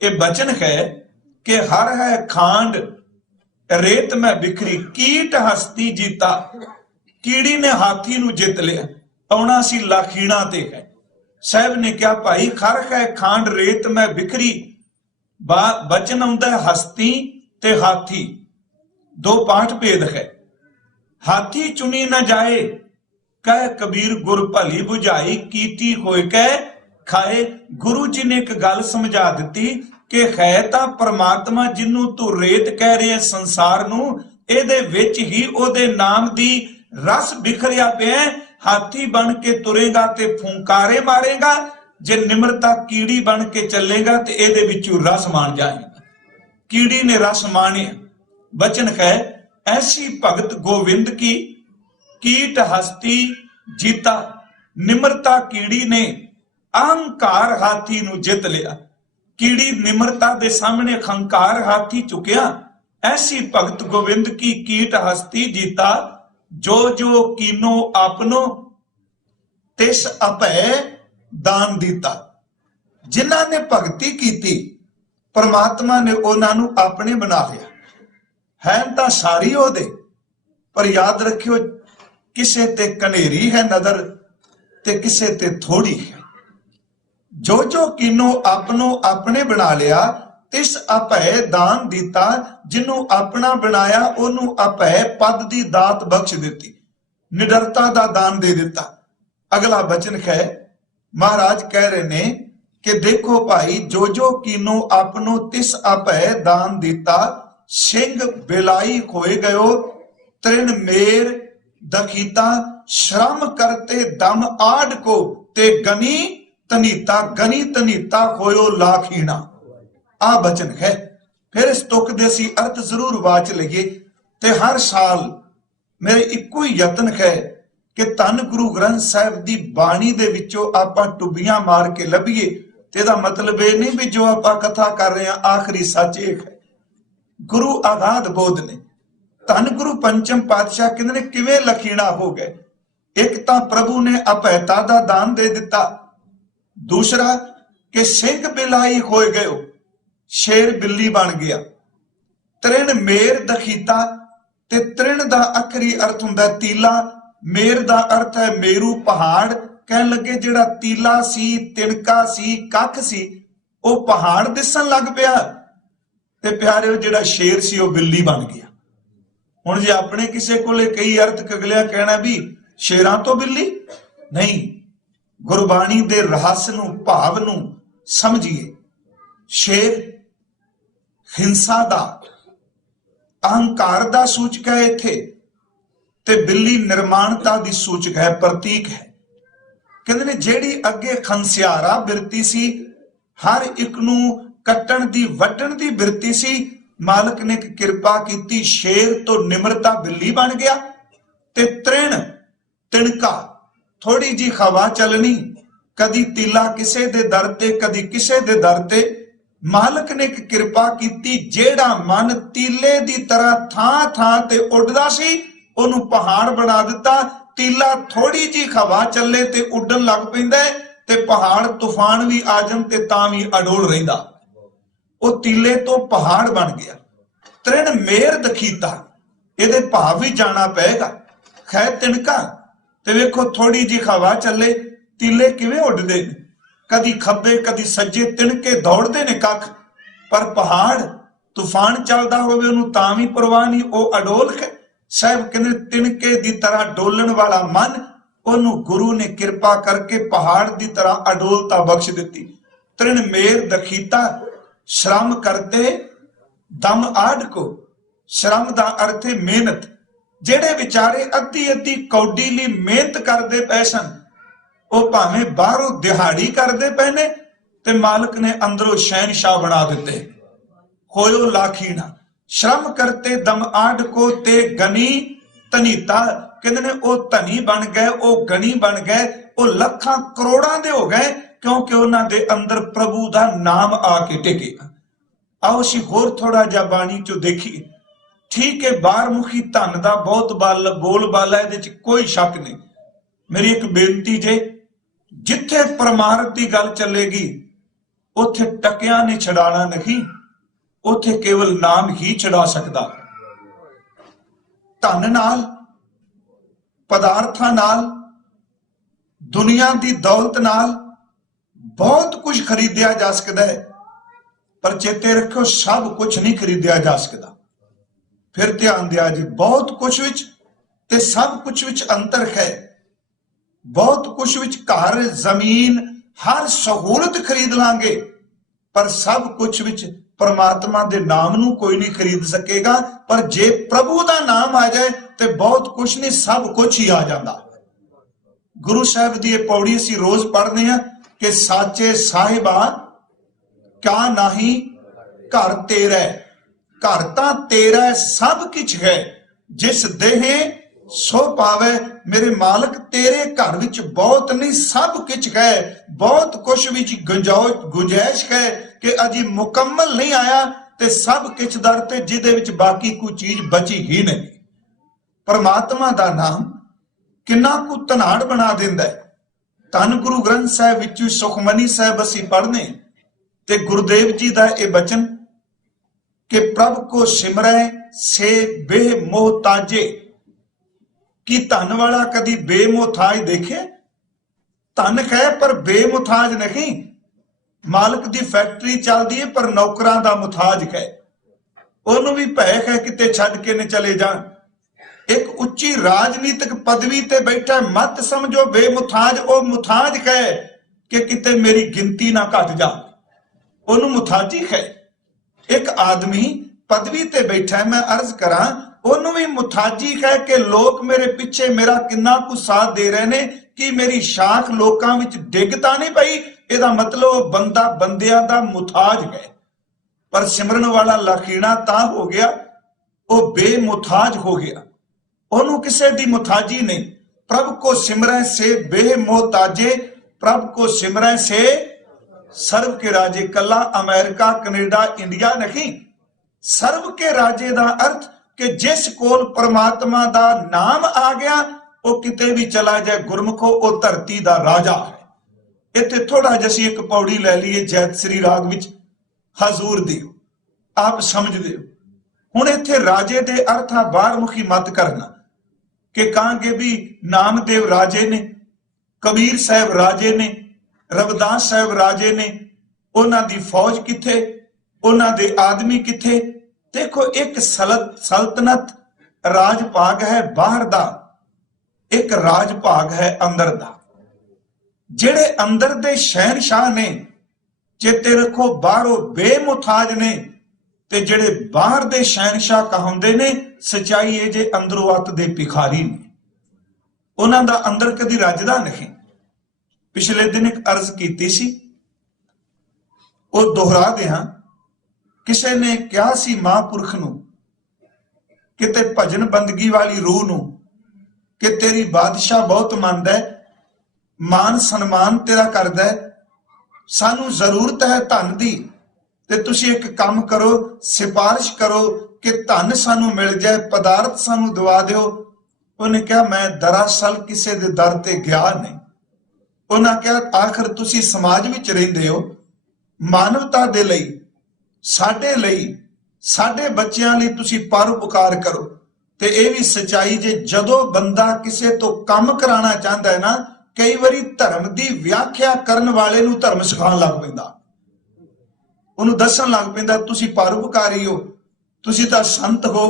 ਇਹ ਬਚਨ ਹੈ ਕਿ ਹਰ ਹੈ ਖਾਂਡ ਰੇਤ ਮੈਂ ਬਿਖਰੀ, ਕੀਟ ਹਸਤੀ ਜੀਤਾ। ਕੀੜੀ ਨੇ ਹਾਥੀ ਨੂੰ ਜਿੱਤ ਲਿਆ, ਆਉਣਾ ਸੀ ਲਾਖੀਣਾ ਤੇ ਹੈ। ਸਾਹਿਬ ਨੇ ਕਿਹਾ ਭਾਈ ਖਰ ਹੈ ਖਾਂਡ ਰੇਤ ਮੈਂ ਬਿਖਰੀ। ਬਚਨ ਆਉਂਦਾ ਹੈ ਹਸਤੀ ਤੇ ਹਾਥੀ, ਦੋ ਪਾਠ ਭੇਦ ਹੈ। ਹਾਥੀ ਚੁਣੀ ਨਾ ਜਾਏ ਕਹਿ ਕਬੀਰ ਗੁਰ ਭਲੀ 부ਝਾਈ, ਕੀਤੀ ਹੋਏ ਕਹਿ ਖਾਏ। ਗੁਰੂ ਜੀ ਨੇ ਇੱਕ ਗੱਲ ਸਮਝਾ ਦਿੱਤੀ ਕਿ ਹੈ ਤਾਂ ਪ੍ਰਮਾਤਮਾ ਜਿਹਨੂੰ ਤੂੰ ਰੇਤ ਕਹਿ ਰਿਹਾ ਸੰਸਾਰ ਨੂੰ, ਇਹਦੇ ਵਿੱਚ ਹੀ ਉਹਦੇ ਨਾਮ ਦੀ ਰਸ ਬਿਖਰਿਆ ਪਿਆ। ਹਾਥੀ ਬਣ ਕੇ ਤੁਰੇਗਾ ਤੇ ਫੁੰਕਾਰੇ ਮਾਰੇਗਾ, ਜੇ ਨਿਮਰਤਾ ਕੀੜੀ ਬਣ ਕੇ ਚੱਲੇਗਾ ਤੇ ਇਹਦੇ ਵਿੱਚੋਂ ਰਸ ਮਾਣ ਜਾਏਗਾ। ਕੀੜੀ ਨੇ ਰਸ ਮਾਣਿਆ। ਬਚਨ ਹੈ ਐਸੀ ਭਗਤ ਗੋਬਿੰਦ ਕੀ ਕੀਟ ਹਸਤੀ ਜੀਤਾ। ਨਿਮਰਤਾ ਕੀੜੀ ਨੇ ਅਹੰਕਾਰ ਹਾਥੀ ਨੂੰ ਜਿੱਤ ਲਿਆ। ਕੀੜੀ ਨਿਮਰਤਾ ਦੇ ਸਾਹਮਣੇ ਹੰਕਾਰ ਹਾਥੀ ਚੁੱਕਿਆ। ਐਸੀ ਭਗਤ ਗੋਬਿੰਦ ਕੀ ਕੀਟ ਹਸਤੀ ਜੀਤਾ, ਜੋ ਜੋ ਕੀਨੋ ਆਪਨੋ ਤਿਸ ਅਭੈ ਦਾਨ ਦਿੱਤਾ। ਜਿਨ੍ਹਾਂ ਨੇ ਭਗਤੀ ਕੀਤੀ ਪਰਮਾਤਮਾ ਨੇ ਉਹਨਾਂ ਨੂੰ ਆਪਣੇ ਬਣਾ ਲਿਆ। ਹੈ ਤਾਂ ਸਾਰੀ ਉਹਦੇ, ਪਰ ਯਾਦ ਰੱਖਿਓ ਕਿਸੇ ਤੇ ਕਨੇਰੀ ਹੈ ਨਜ਼ਰ ਤੇ ਕਿਸੇ ਤੇ ਥੋੜੀ ਹੈ। ਜੋ ਜੋ ਕੀਨੋ ਆਪਨੋ ਆਪਣੇ ਬਣਾ ਲਿਆ, ਤਿਸ ਅਭੈ ਦਾਨ ਦਿੱਤਾ। ਜਿਹਨੂੰ ਆਪਣਾ ਬਣਾਇਆ ਉਹਨੂੰ ਅਭੈ ਪਦ ਦੀ ਦਾਤ ਬਖਸ਼ ਦਿੱਤੀ, ਨਿਡਰਤਾ ਦਾ ਦਾਨ ਦੇ ਦਿੱਤਾ। ਅਗਲਾ ਬਚਨ ਹੈ ਮਹਾਰਾਜ ਕਹਿ ਰਹੇ ਨੇ ਕਿ ਦੇਖੋ ਭਾਈ ਜੋ ਜੋ ਕੀਨੋ ਆਪਨੋ ਤਿਸ ਅਭੈ ਦਾਨ ਦਿੱਤਾ। ਸਿੰਘ ਬਿਲਾਈ ਹੋਏ ਗਇਓ ਤ੍ਰਿਣ ਮੇਰ ਦਖੀਤਾ। ਸ਼ਰਮ ਕਰਤੇ ਦਮ ਆਡ ਕੋ ਤੇ ਗਨੀ ਧਨੀਤਾ ਗਨੀ ਧਨੀਤਾ ਹੋਇਓ ਲਾਖੀਣਾ। ਆ ਬਚਨ ਹੈ। ਫਿਰ ਇਸ ਤੁਕ ਦੇ ਅਸੀਂ ਅਰਥ ਜ਼ਰੂਰ ਵਾਚ ਲਈਏ ਤੇ ਹਰ ਸਾਲ ਮੇਰੇ ਇੱਕੋ ਹੀ ਯਤਨ ਹੈ ਕਿ ਧੰਨ ਗੁਰੂ ਗ੍ਰੰਥ ਸਾਹਿਬ ਦੀ ਬਾਣੀ ਦੇ ਵਿੱਚੋਂ ਆਪਾਂ ਟੁੱਬੀਆਂ ਮਾਰ ਕੇ ਲੱਭੀਏ। ਤੇ ਇਹਦਾ ਮਤਲਬ ਇਹ ਨਹੀਂ ਵੀ ਜੋ ਆਪਾਂ ਕਥਾ ਕਰ ਰਹੇ ਹਾਂ ਆਖਰੀ ਸੱਚ ਇਹ ਹੈ। ਗੁਰੂ ਆਗਾਧ ਬੋਧ ਨੇ, ਧੰਨ ਗੁਰੂ ਪੰਚਮ ਪਾਤਸ਼ਾਹ ਕਹਿੰਦੇ ਨੇ ਕਿਵੇਂ ਲਖੀਣਾ ਹੋ ਗਏ। ਇੱਕ ਤਾਂ ਪ੍ਰਭੂ ਨੇ ਅਭੈਤਾ ਦਾ ਦਾਨ ਦੇ ਦਿੱਤਾ, ਦੂਸਰਾ ਕਿ ਸਿੰਘ ਬਿਲਾਈ ਹੋਏ ਗਏ, ਸ਼ੇਰ ਬਿੱਲੀ ਬਣ ਗਿਆ। ਤ੍ਰਿਣ ਮੇਰ ਦਖੀਤਾ, ਤੇ ਤ੍ਰਿਣ ਦਾ ਅਖਰੀ ਅਰਥ ਹੁੰਦਾ ਤੀਲਾ, ਮੇਰ ਦਾ ਅਰਥ ਹੈ ਮੇਰੂ ਪਹਾੜ। ਕਹਿਣ ਲੱਗੇ ਜਿਹੜਾ ਤੀਲਾ ਸੀ, ਤਿਣਕਾ ਸੀ, ਕੱਖ ਸੀ, ਉਹ ਪਹਾੜ ਦਿਸਣ ਲੱਗ ਪਿਆ ਤੇ ਪਿਆਰਿਓ ਜਿਹੜਾ ਸ਼ੇਰ ਸੀ ਉਹ ਬਿੱਲੀ ਬਣ ਗਿਆ। ਹੁਣ ਜੇ ਆਪਣੇ ਕਿਸੇ ਕੋਲੇ ਕਈ ਅਰਥ ਕਗਲਿਆ ਕਹਿਣਾ ਵੀ ਸ਼ੇਰਾਂ ਤੋਂ ਬਿੱਲੀ, ਨਹੀਂ, ਗੁਰਬਾਣੀ ਦੇ ਰਹੱਸ ਨੂੰ, ਭਾਵ ਨੂੰ ਸਮਝੀਏ। ਸ਼ੇਰ ਹਿੰਸਾ ਦਾ, ਅਹੰਕਾਰ ਦਾ ਸੂਚਕ ਹੈ ਇੱਥੇ, ਤੇ ਬਿੱਲੀ ਨਿਰਮਾਣਤਾ ਦੀ ਸੂਚਕ ਹੈ, ਪ੍ਰਤੀਕ ਹੈ। ਕਹਿੰਦੇ ਨੇ ਜਿਹੜੀ ਅੱਗੇ ਖੰਸਿਆਰਾ ਬਿਰਤੀ ਸੀ, ਹਰ ਇੱਕ ਨੂੰ ਕੱਟਣ ਦੀ ਵੱਢਣ ਦੀ ਬਿਰਤੀ ਸੀ, ਮਾਲਕ ਨੇ ਕਿਰਪਾ ਕੀਤੀ, ਸ਼ੇਰ ਤੋਂ ਨਿਮਰਤਾ ਬਿੱਲੀ ਬਣ ਗਿਆ। ਤੇ ਤ੍ਰਿਣ ਤਿਣਕਾ, ਥੋੜੀ ਜੀ ਹਵਾ ਚੱਲਣੀ, ਕਦੀ ਤੀਲਾ ਕਿਸੇ ਦੇ ਦਰ ਤੇ, ਕਦੀ ਕਿਸੇ ਦੇ ਦਰ ਤੇ। ਮਾਲਕ ਨੇ ਕਿਰਪਾ ਕੀਤੀ, ਜਿਹੜਾ ਮਨ ਤੀਲੇ ਦੀ ਤਰ੍ਹਾਂ ਥਾਂ ਥਾਂ ਤੇ ਉੱਡਦਾ ਸੀ ਉਹਨੂੰ ਪਹਾੜ ਬਣਾ ਦਿੱਤਾ। ਤੀਲਾ ਥੋੜੀ ਜੀ ਹਵਾ ਚੱਲੇ ਤੇ ਉੱਡਣ ਲੱਗ ਪੈਂਦਾ ਤੇ ਪਹਾੜ ਤੂਫਾਨ ਵੀ ਆ ਜਾਣ ਤੇ ਤਾਂ ਵੀ ਅਡੋਲ ਰਹਿੰਦਾ। ਉਹ ਤੀਲੇ ਤੋਂ ਪਹਾੜ ਬਣ ਗਿਆ। ਤ੍ਰਿਣ ਮੇਰ ਦਖੀਤਾ, ਇਹਦੇ ਭਾਵ ਵੀ ਜਾਣਾ ਪਏਗਾ। ਖੈ ਤਿਣਕਾ, ਤੇ ਵੇਖੋ ਥੋੜੀ ਜੀ ਹਵਾ ਚੱਲੇ, ਤੀਲੇ ਕਿਵੇਂ ਉੱਡਦੇ ਨੇ, ਕਦੀ ਖੱਬੇ ਕਦੀ ਸੱਜੇ ਤਿਣਕੇ ਦੌੜਦੇ ਨੇ ਕੱਖ। ਪਰ ਪਹਾੜ ਤੂਫਾਨ ਚੱਲਦਾ ਹੋਵੇ ਉਹਨੂੰ ਤਾਂ ਵੀ ਪਰਵਾਹ ਨਹੀਂ, ਉਹ ਅਡੋਲ ਹੈ। ਸਾਹਿਬ ਕਹਿੰਦੇ ਤਿਣਕੇ ਦੀ ਤਰ੍ਹਾਂ ਡੋਲਣ ਵਾਲਾ ਮਨ, ਉਹਨੂੰ ਗੁਰੂ ਨੇ ਕਿਰਪਾ ਕਰਕੇ ਪਹਾੜ ਦੀ ਤਰ੍ਹਾਂ ਅਡੋਲਤਾ ਬਖਸ਼ ਦਿੱਤੀ। ਤ੍ਰਿਣ ਮੇਰ ਦਖੀਤਾ, ਸ਼ਰਮ ਕਰਤੇ ਦਮ ਆੜ ਕੋ। ਸ਼ਰਮ ਦਾ ਅਰਥ ਹੈ ਮਿਹਨਤ। ਜਿਹੜੇ ਵਿਚਾਰੇ ਅੱਧੀ ਅੱਧੀ ਕੌਡੀ ਲਈ ਮਿਹਨਤ ਕਰਦੇ ਪਏ ਸਨ, ਉਹ ਭਾਵੇਂ ਬਾਹਰੋਂ ਦਿਹਾੜੀ ਕਰਦੇ ਪਏ ਨੇ ਤੇ ਮਾਲਕ ਨੇ ਅੰਦਰੋਂ ਸ਼ਹਿਨशाह ਬਣਾ ਦਿੱਤੇ। ਹੋਇਓ ਲਾਖੀਣਾ, ਸ਼ਰਮ ਕਰਤੇ ਦਮ ਆੜ ਕੋ, ਤੇ ਗਨੀ ਧਨੀਤਾ, ਕਹਿੰਦੇ ਨੇ ਉਹ ਧਨੀ ਬਣ ਗਏ, ਉਹ ਗਣੀ ਬਣ ਗਏ, ਉਹ ਲੱਖਾਂ ਕਰੋੜਾਂ ਦੇ ਹੋ ਗਏ, ਕਿਉਂਕਿ ਉਹਨਾਂ ਦੇ ਅੰਦਰ ਪ੍ਰਭੂ ਦਾ ਨਾਮ ਆ ਕੇ ਟਿਕਿਆ। ਆਓ ਅਸੀਂ ਹੋਰ ਥੋੜਾ ਜਿਹਾ ਬਾਣੀ ਚੋਂ ਦੇਖੀਏ। ਠੀਕ ਹੈ, ਬਾਹਰਮੁਖੀ ਧਨ ਦਾ ਬਹੁਤ ਬੋਲ ਬਾਲਾ, ਇਹਦੇ ਚ ਕੋਈ ਸ਼ੱਕ ਨਹੀਂ। ਮੇਰੀ ਇੱਕ ਬੇਨਤੀ ਜੇ, ਜਿੱਥੇ ਪਰਮਾਰਥ ਦੀ ਗੱਲ ਚੱਲੇਗੀ ਉੱਥੇ ਟਕਿਆਂ ਨੇ ਛਡਾਣਾ ਨਹੀਂ, ਉੱਥੇ ਕੇਵਲ ਨਾਮ ਹੀ ਛਡਾ ਸਕਦਾ। ਧਨ ਨਾਲ, ਪਦਾਰਥਾਂ ਨਾਲ, ਦੁਨੀਆ ਦੀ ਦੌਲਤ ਨਾਲ ਬਹੁਤ ਕੁਝ ਖਰੀਦਿਆ ਜਾ ਸਕਦਾ ਹੈ, ਪਰ ਚੇਤੇ ਰੱਖੋ ਸਭ ਕੁਝ ਨਹੀਂ ਖਰੀਦਿਆ ਜਾ ਸਕਦਾ। ਫਿਰ ਧਿਆਨ ਦਿਆ ਜੀ, ਬਹੁਤ ਕੁਝ ਵਿੱਚ ਤੇ ਸਭ ਕੁਝ ਵਿੱਚ ਅੰਤਰ ਹੈ। ਬਹੁਤ ਕੁਝ ਵਿੱਚ ਘਰ, ਜ਼ਮੀਨ, ਹਰ ਸਹੂਲਤ ਖਰੀਦ ਲਾਂਗੇ, ਪਰ ਸਭ ਕੁਝ ਵਿੱਚ ਪਰਮਾਤਮਾ ਦੇ ਨਾਮ ਨੂੰ ਕੋਈ ਨਹੀਂ ਖਰੀਦ ਸਕੇਗਾ। ਪਰ ਜੇ ਪ੍ਰਭੂ ਦਾ ਨਾਮ ਆ ਜਾਏ ਤੇ ਬਹੁਤ ਕੁਝ ਨਹੀਂ, ਸਭ ਕੁਝ ਹੀ ਆ ਜਾਂਦਾ। ਗੁਰੂ ਸਾਹਿਬ ਦੀ ਇਹ ਪੌੜੀ ਅਸੀਂ ਰੋਜ਼ ਪੜ੍ਹਦੇ ਹਾਂ ਕਿ ਸਾਚੇ ਸਾਹਿਬਾ ਕਿਆ ਨਹੀਂ ਘਰ ਤੇਰਾ, ਘਰ ਤਾਂ ਤੇਰਾ ਸਭ ਕੁਝ ਹੈ, ਜਿਸ ਦੇਹ ਸੋ ਪਾਵੇ। ਮੇਰੇ ਮਾਲਕ ਤੇਰੇ ਘਰ ਵਿੱਚ ਬਹੁਤ ਨਹੀਂ, ਸਭ ਕੁਝ ਹੈ। ਬਹੁਤ ਕੁਝ ਵਿੱਚ ਗੁੰਜਾਇਸ਼ ਹੈ ਕਿ ਅਜੀ ਮੁਕੰਮਲ ਨਹੀਂ ਆਇਆ, ਤੇ ਸਭ ਕੁਝ ਦਰ ਤੇ ਜਿਹਦੇ ਵਿੱਚ ਬਾਕੀ ਕੋਈ ਚੀਜ਼ ਬਚੀ ਹੀ ਨਹੀਂ। ਪਰਮਾਤਮਾ ਦਾ ਨਾਮ ਕਿੰਨਾ ਕੁ ਧਨਾੜ ਬਣਾ ਦਿੰਦਾ ਹੈ। ਧੰਨ ਗੁਰੂ ਗ੍ਰੰਥ ਸਾਹਿਬ ਵਿੱਚ ਸੁਖਮਨੀ ਸਾਹਿਬ ਅਸੀਂ ਪੜ੍ਹਨੇ ਤੇ ਗੁਰਦੇਵ ਜੀ ਦਾ ਇਹ ਬਚਨ ਕਿ ਪ੍ਰਭ ਕੋ ਸਿਮਰੈ ਸੇ ਬੇਮੋਹਤਾਜੇ। ਕੀ ਧਨ ਵਾਲਾ ਕਦੀ ਬੇਮੋਹਤਾਜ ਦੇਖੇ? ਧਨ ਹੈ ਪਰ ਬੇਮੁਤਾਜ ਨਹੀਂ। ਮਾਲਕ ਦੀ ਫੈਕਟਰੀ ਚੱਲਦੀ ਹੈ ਪਰ ਨੌਕਰਾਂ ਦਾ ਮੁਤਾਜ ਹੈ। ਉਹਨੂੰ ਵੀ ਭੈ ਹੈ ਕਿਤੇ ਛੱਡ ਕੇ ਨੇ ਚਲੇ ਜਾਣ। ਇੱਕ ਉੱਚੀ ਰਾਜਨੀਤਿਕ ਪਦਵੀ ਤੇ ਬੈਠਾ, ਮਤ ਸਮਝੋ ਬੇਮੁਤਾਜ, ਉਹ ਮੁਤਾਜ ਹੈ ਕਿ ਕਿਤੇ ਮੇਰੀ ਗਿਣਤੀ ਨਾ ਘਟ ਜਾ, ਉਹਨੂੰ ਮੁਤਾਜੀ ਹੈ। ਇੱਕ ਆਦਮੀ ਪਦਵੀ ਤੇ ਬੈਠਾ, ਮੈਂ ਅਰਜ਼ ਕਰਾਂ, ਉਹਨੂੰ ਵੀ ਮੁਤਾਜੀ ਹੈ ਕਿ ਲੋਕ ਮੇਰੇ ਪਿੱਛੇ ਮੇਰਾ ਕਿੰਨਾ ਕੁ ਸਾਥ ਦੇ ਰਹੇ ਨੇ, ਕਿ ਮੇਰੀ ਸ਼ਾਖ ਲੋਕਾਂ ਵਿੱਚ ਡਿੱਗ ਤਾਂ ਨਹੀਂ ਪਈ ਇਹਦਾ ਮਤਲਬ ਉਹ ਬੰਦਾ ਬੰਦਿਆਂ ਦਾ ਮੁਤਾਜ ਹੈ। ਪਰ ਸਿਮਰਨ ਵਾਲਾ ਲਖੀਣਾ ਤਾਂ ਹੋ ਗਿਆ, ਉਹ ਬੇਮੁਤਾਜ ਹੋ ਗਿਆ, ਉਹਨੂੰ ਕਿਸੇ ਦੀ ਮੁਤਾਜੀ ਨਹੀਂ। प्रभु को सिमरै से बेमोहताजे, प्रभु को सिमरै से सर्व के राजे। कला अमेरिका कनेडा इंडिया नहीं, सर्व के राजे का अर्थ कि जिस कोल परमात्मा का नाम आ गया वो किते भी चला जाए, गुरमुखो वो धरती का राजा है। इत्थे थोड़ा जिहा असीं एक पौड़ी लै लईए जैत श्री राग विच हजूर दी, आप समझदे हो। हुण इत्थे राजे दे अर्थ आ बाहरमुखी मत करना कि कहांगे भी नामदेव राजे ने, कबीर साहब राजे ने, रविदास साहब राजे ने, उन्हां दी फौज किथे, उन्हां दे आदमी किथे। देखो एक सल्तनत राज भाग है बाहर दा, एक राज भाग है अंदर दा। जेड़े अंदर दे शहनशाह ने, चेते रखो बाहरों बेमुताज ने, ते जेड़े बाहर दे शहनशाह कहंदे ने सच्चाई है जे अंदरों अत दे भिखारी ने, उन्हां दा अंदर कदी रजदा नहीं। पिछले दिन एक अर्ज कीती सी, वो दोहरा दियां। किसे ने कहा सी महापुरख नूं, किते भजन बंदगी वाली रूह नूं, कि तेरी बादशाह बहुत मंनदा है, मान सन्मान तेरा करदा है, सानू जरूरत है धन दी, ते तुसी एक काम करो, सिफारिश करो कि धन सानू मिल जाए, पदार्थ सानू दवा दिओ। उन्हें कहा मैं दरअसल किसी दे दर ते गया नहीं। उन्हें कहा आखिर तुसी समाज विच रहिंदे हो, मानवता दे लई, साडे लई, साडे बच्चियां लई तुसी परोपकार करो। ते ये भी सच्चाई जे जदों बंदा किसी तो काम कराना चाहता है ना, कई बारी धर्म की व्याख्या करन वाले नूं धर्म सिखाउण लग पैंदा, उन्होंने दसन लग पैंदा तुसी परोपकारी हो, तुसी तां संत हो,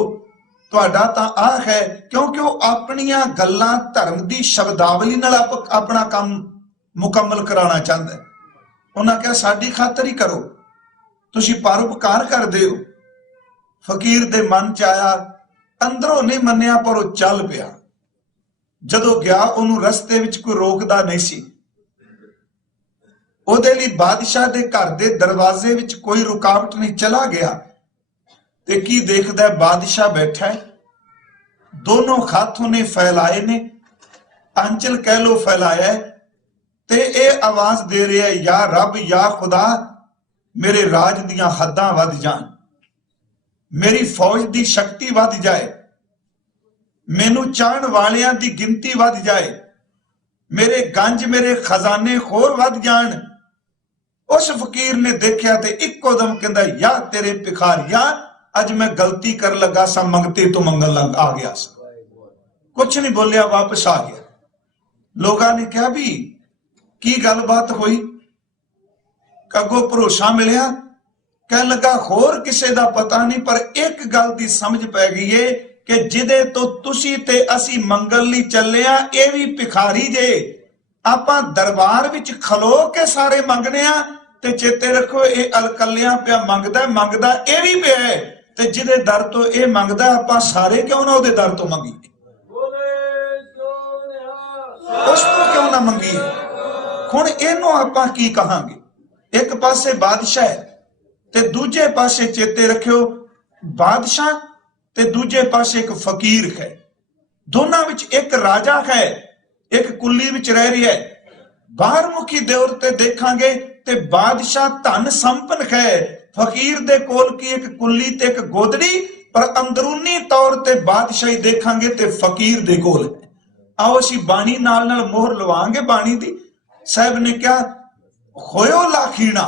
तुहाडा तां आह है। क्योंकि वो अपनियां गल्लां धर्म की शब्दावली नाल अपना काम मुकम्मल कराना चाहता है। उन्हें कहा साडी खातर ही करो, तुसी परोपकार करदे हो। फकीर दे मन च आया, अंदरों नहीं मन्निया पर वो चल पिया। जदों गया उन्होंने रस्ते विच कोई रोकदा नहीं सी। ਉਹਦੇ ਲਈ ਬਾਦਸ਼ਾਹ ਦੇ ਘਰ ਦੇ ਦਰਵਾਜ਼ੇ ਵਿੱਚ ਕੋਈ ਰੁਕਾਵਟ ਨਹੀਂ, ਚਲਾ ਗਿਆ ਤੇ ਕੀ ਦੇਖਦਾ ਬਾਦਸ਼ਾਹ ਬੈਠਾ ਹੈ, ਦੋਨੋਂ ਹੱਥ ਉਹਨੇ ਫੈਲਾਏ ਨੇ, ਅੰਚਲ ਕਹਿ ਲੋ ਫੈਲਾਇਆ ਤੇ ਇਹ ਆਵਾਜ਼ ਦੇ ਰਿਹਾ ਯਾ ਰੱਬ ਯਾ ਖੁਦਾ, ਮੇਰੇ ਰਾਜ ਦੀਆਂ ਹੱਦਾਂ ਵੱਧ ਜਾਣ, ਮੇਰੀ ਫੌਜ ਦੀ ਸ਼ਕਤੀ ਵੱਧ ਜਾਏ, ਮੈਨੂੰ ਚਾਹਣ ਵਾਲਿਆਂ ਦੀ ਗਿਣਤੀ ਵੱਧ ਜਾਏ, ਮੇਰੇ ਗੰਜ ਮੇਰੇ ਖਜ਼ਾਨੇ ਹੋਰ ਵੱਧ ਜਾਣ। उस फकीर ने देखा तो इको दम कहता या तेरे भिखारिया, अज मैं गलती कर लगा सा, मंगते तो मंगन लग आ गया सा। कुछ नहीं बोलिया, वापस आ गया। लोगों ने कहा भी की गलबात हुई, अगों भरोसा मिलिया, कह लगा होर किसे दा पता नहीं, पर एक गल दी समझ पै गई है कि जिदे तो तुसी ते असी मंगल लई चले आ, ये भी भिखारी जे। आपां दरबार विच खलो के सारे मंगने आ, ते चेते रखो ये अलकलियां पिया मंगदा ये भी पिया है, ते जिदे दर तो ये मंगदा आपां सारे क्यों ना उहदे दर तो मंगीए, उस तो क्यों ना मंगीए। हुण इहनूं आपां की कहांगे, एक पासे बादशाह है ते दूजे पासे चेते रखियो बादशाह ते दूजे पासे एक फकीर है, दोनों विच एक राजा है, एक कुल्ली विच रह रही है। बाहरमुखी दौर ते देखांगे ते बादशाह धन संपन्न है, फकीर दे कोल की एक कुल्ली ते एक गोदड़ी, पर अंदरूनी तौर ते बादशाही देखांगे ते फकीर दे कोल है। आओ असीं बाणी नाल नाल मोहर लवांगे बाणी दी। साहब ने क्या होयो लाखीना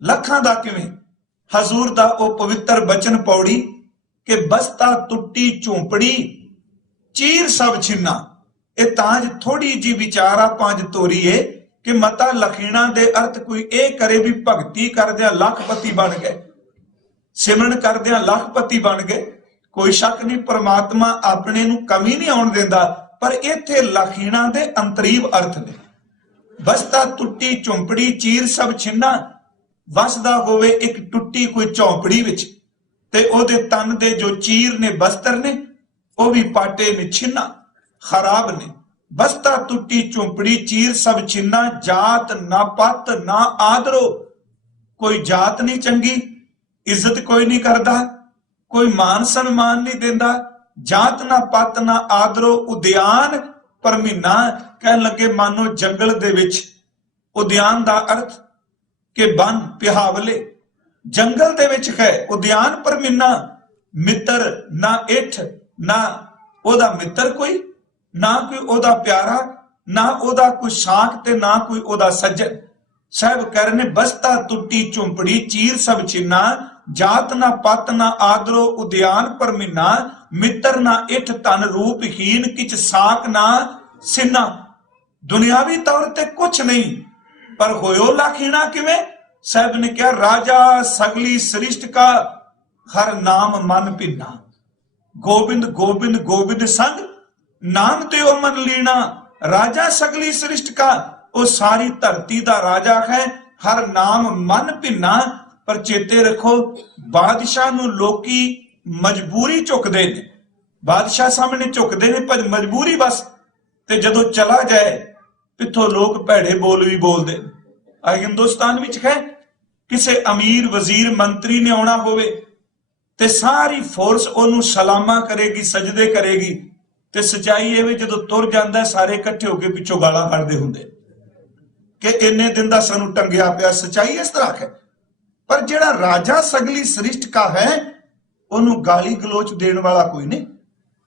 लखां दा किवें, हजूर दा ओ पवित्र बचन पौड़ी कि बसता टुट्टी झोंपड़ी चीर सब छिन्ना। ਇਹ ਤਾਂ ਜ ਥੋੜੀ ਜੀ ਵਿਚਾਰਾ ਪੰਜ ਤੋਰੀ ਏ ਕਿ ਮਤਾ ਲਖੀਣਾ ਦੇ ਅਰਥ ਕੋਈ ਇਹ ਕਰੇ ਵੀ ਭਗਤੀ ਕਰਦਿਆਂ ਲੱਖਪਤੀ ਬਣ ਗਏ, ਸਿਮਰਨ ਕਰਦਿਆਂ ਲੱਖਪਤੀ ਬਣ ਗਏ। ਕੋਈ ਸ਼ੱਕ ਨਹੀਂ ਪਰਮਾਤਮਾ ਆਪਣੇ ਨੂੰ ਕਮੀ ਨਹੀਂ ਆਉਣ ਦਿੰਦਾ, ਪਰ ਇੱਥੇ ਲਖੀਣਾ ਦੇ ਅੰਤਰੀਵ ਅਰਥ ਨੇ। ਬਸਤਾ ਟੁੱਟੀ ਝੌਂਪੜੀ ਚੀਰ ਸਭ ਛਿੰਨਾ, ਵਸਦਾ ਹੋਵੇ ਇੱਕ ਟੁੱਟੀ ਕੋਈ ਝੌਂਪੜੀ ਵਿੱਚ ਤੇ ਉਹਦੇ ਤਨ ਦੇ ਜੋ ਚੀਰ ਨੇ ਬਸਤਰ ਨੇ ਉਹ ਵੀ ਪਾਟੇ ਨੇ, ਛਿੰਨਾ खराब ने। बस्ता टुटी झोंपड़ी चीर सब छिन्ना, जात ना पत ना आदरो। कोई जात नहीं चंगी, इज्जत कोई नहीं करता, कोई मान सम्मान नहीं देता, जात ना पत ना आदरो। उद्यान पर महीना कहन लगे मानो जंगल दे विच। उद्यान दा अर्थ के बन पिहावले जंगल दे विच है। उद्यान पर महीना, मित्र ना इठ ना ओदा मित्र कोई, ना कोई ओदा प्यारा, ना ओदा कोई साख ते ना कोई ओदा सज्जन। साहब कह रहे ने बस्ता टुटी झोंपड़ी चीर सब छिन्ना, जात ना पत ना आदरो। उद्यान पर महीना, मित्र ना इठ तन रूपहीन, किच साख ना सिन्ना। दुनियावी तौर ते कुछ नहीं, पर होयो लाखीना किवें? साहब ने कहा राजा सगली सृष्टि का, हर नाम मन भिन्ना। गोबिंद गोबिंद गोबिंद संग, नाम ते ओ मन लीना। राजा सगली सृष्टि का, ओ सारी धरती दा राजा है, हर नाम मन भिन्ना। पर चेते रखो बादशाह नूं लोकी मजबूरी झुकदे ने, बादशाह सामने झुकदे ने पर मजबूरी बस। ते जदों चला जाए पिछों लोग भैड़े बोल भी बोलदे। आ हिंदुस्तान विच है किसे अमीर वजीर मंत्री ने आउणा होवे ते सारी फोर्स ओनू सलामा करेगी, सजदे करेगी। ते सच्चाई ये जदों तुर जांदा सारे इकट्ठे होके पिछों गालां कढदे हुंदे कि इन्ने दिन दा सानू टंगिया पिया। सच्चाई इस तरह है। पर जिहड़ा राजा सगली सृष्टि का है ओनू गाली गलोच देण वाला कोई नहीं।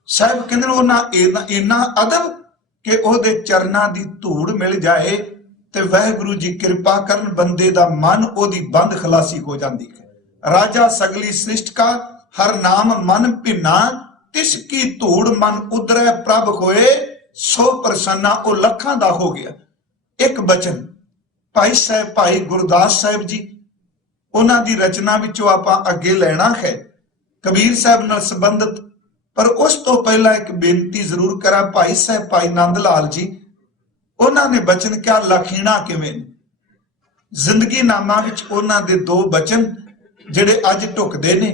साहब कहंदे ओना इन्ना अदब कि ओहदे चरनां दी धूड़ मिल जाए ते वाहिगुरू जी कृपा करन, बंदे दा मन ओदी बंद खलासी हो जाती है। राजा सगली सृष्टि का, हर नाम मन भिन्ना, तिसकी धूड़ मन उदरै प्रभ होए, सो प्रसन्ना। ओ लखां दा हो गया। एक बचन भाई साहब भाई गुरदास साहब जी उन्हां दी रचना विचों आपां अगे लेना है, कबीर साहब नाल संबंधित। पर उस तो पहला एक बेनती जरूर करा। भाई साहब भाई नंद लाल जी उन्होंने बचन क्या लखीना किवें। जिंदगी नामा विच उन्हां दे दो बचन जिहड़े अज ढुकदे ने,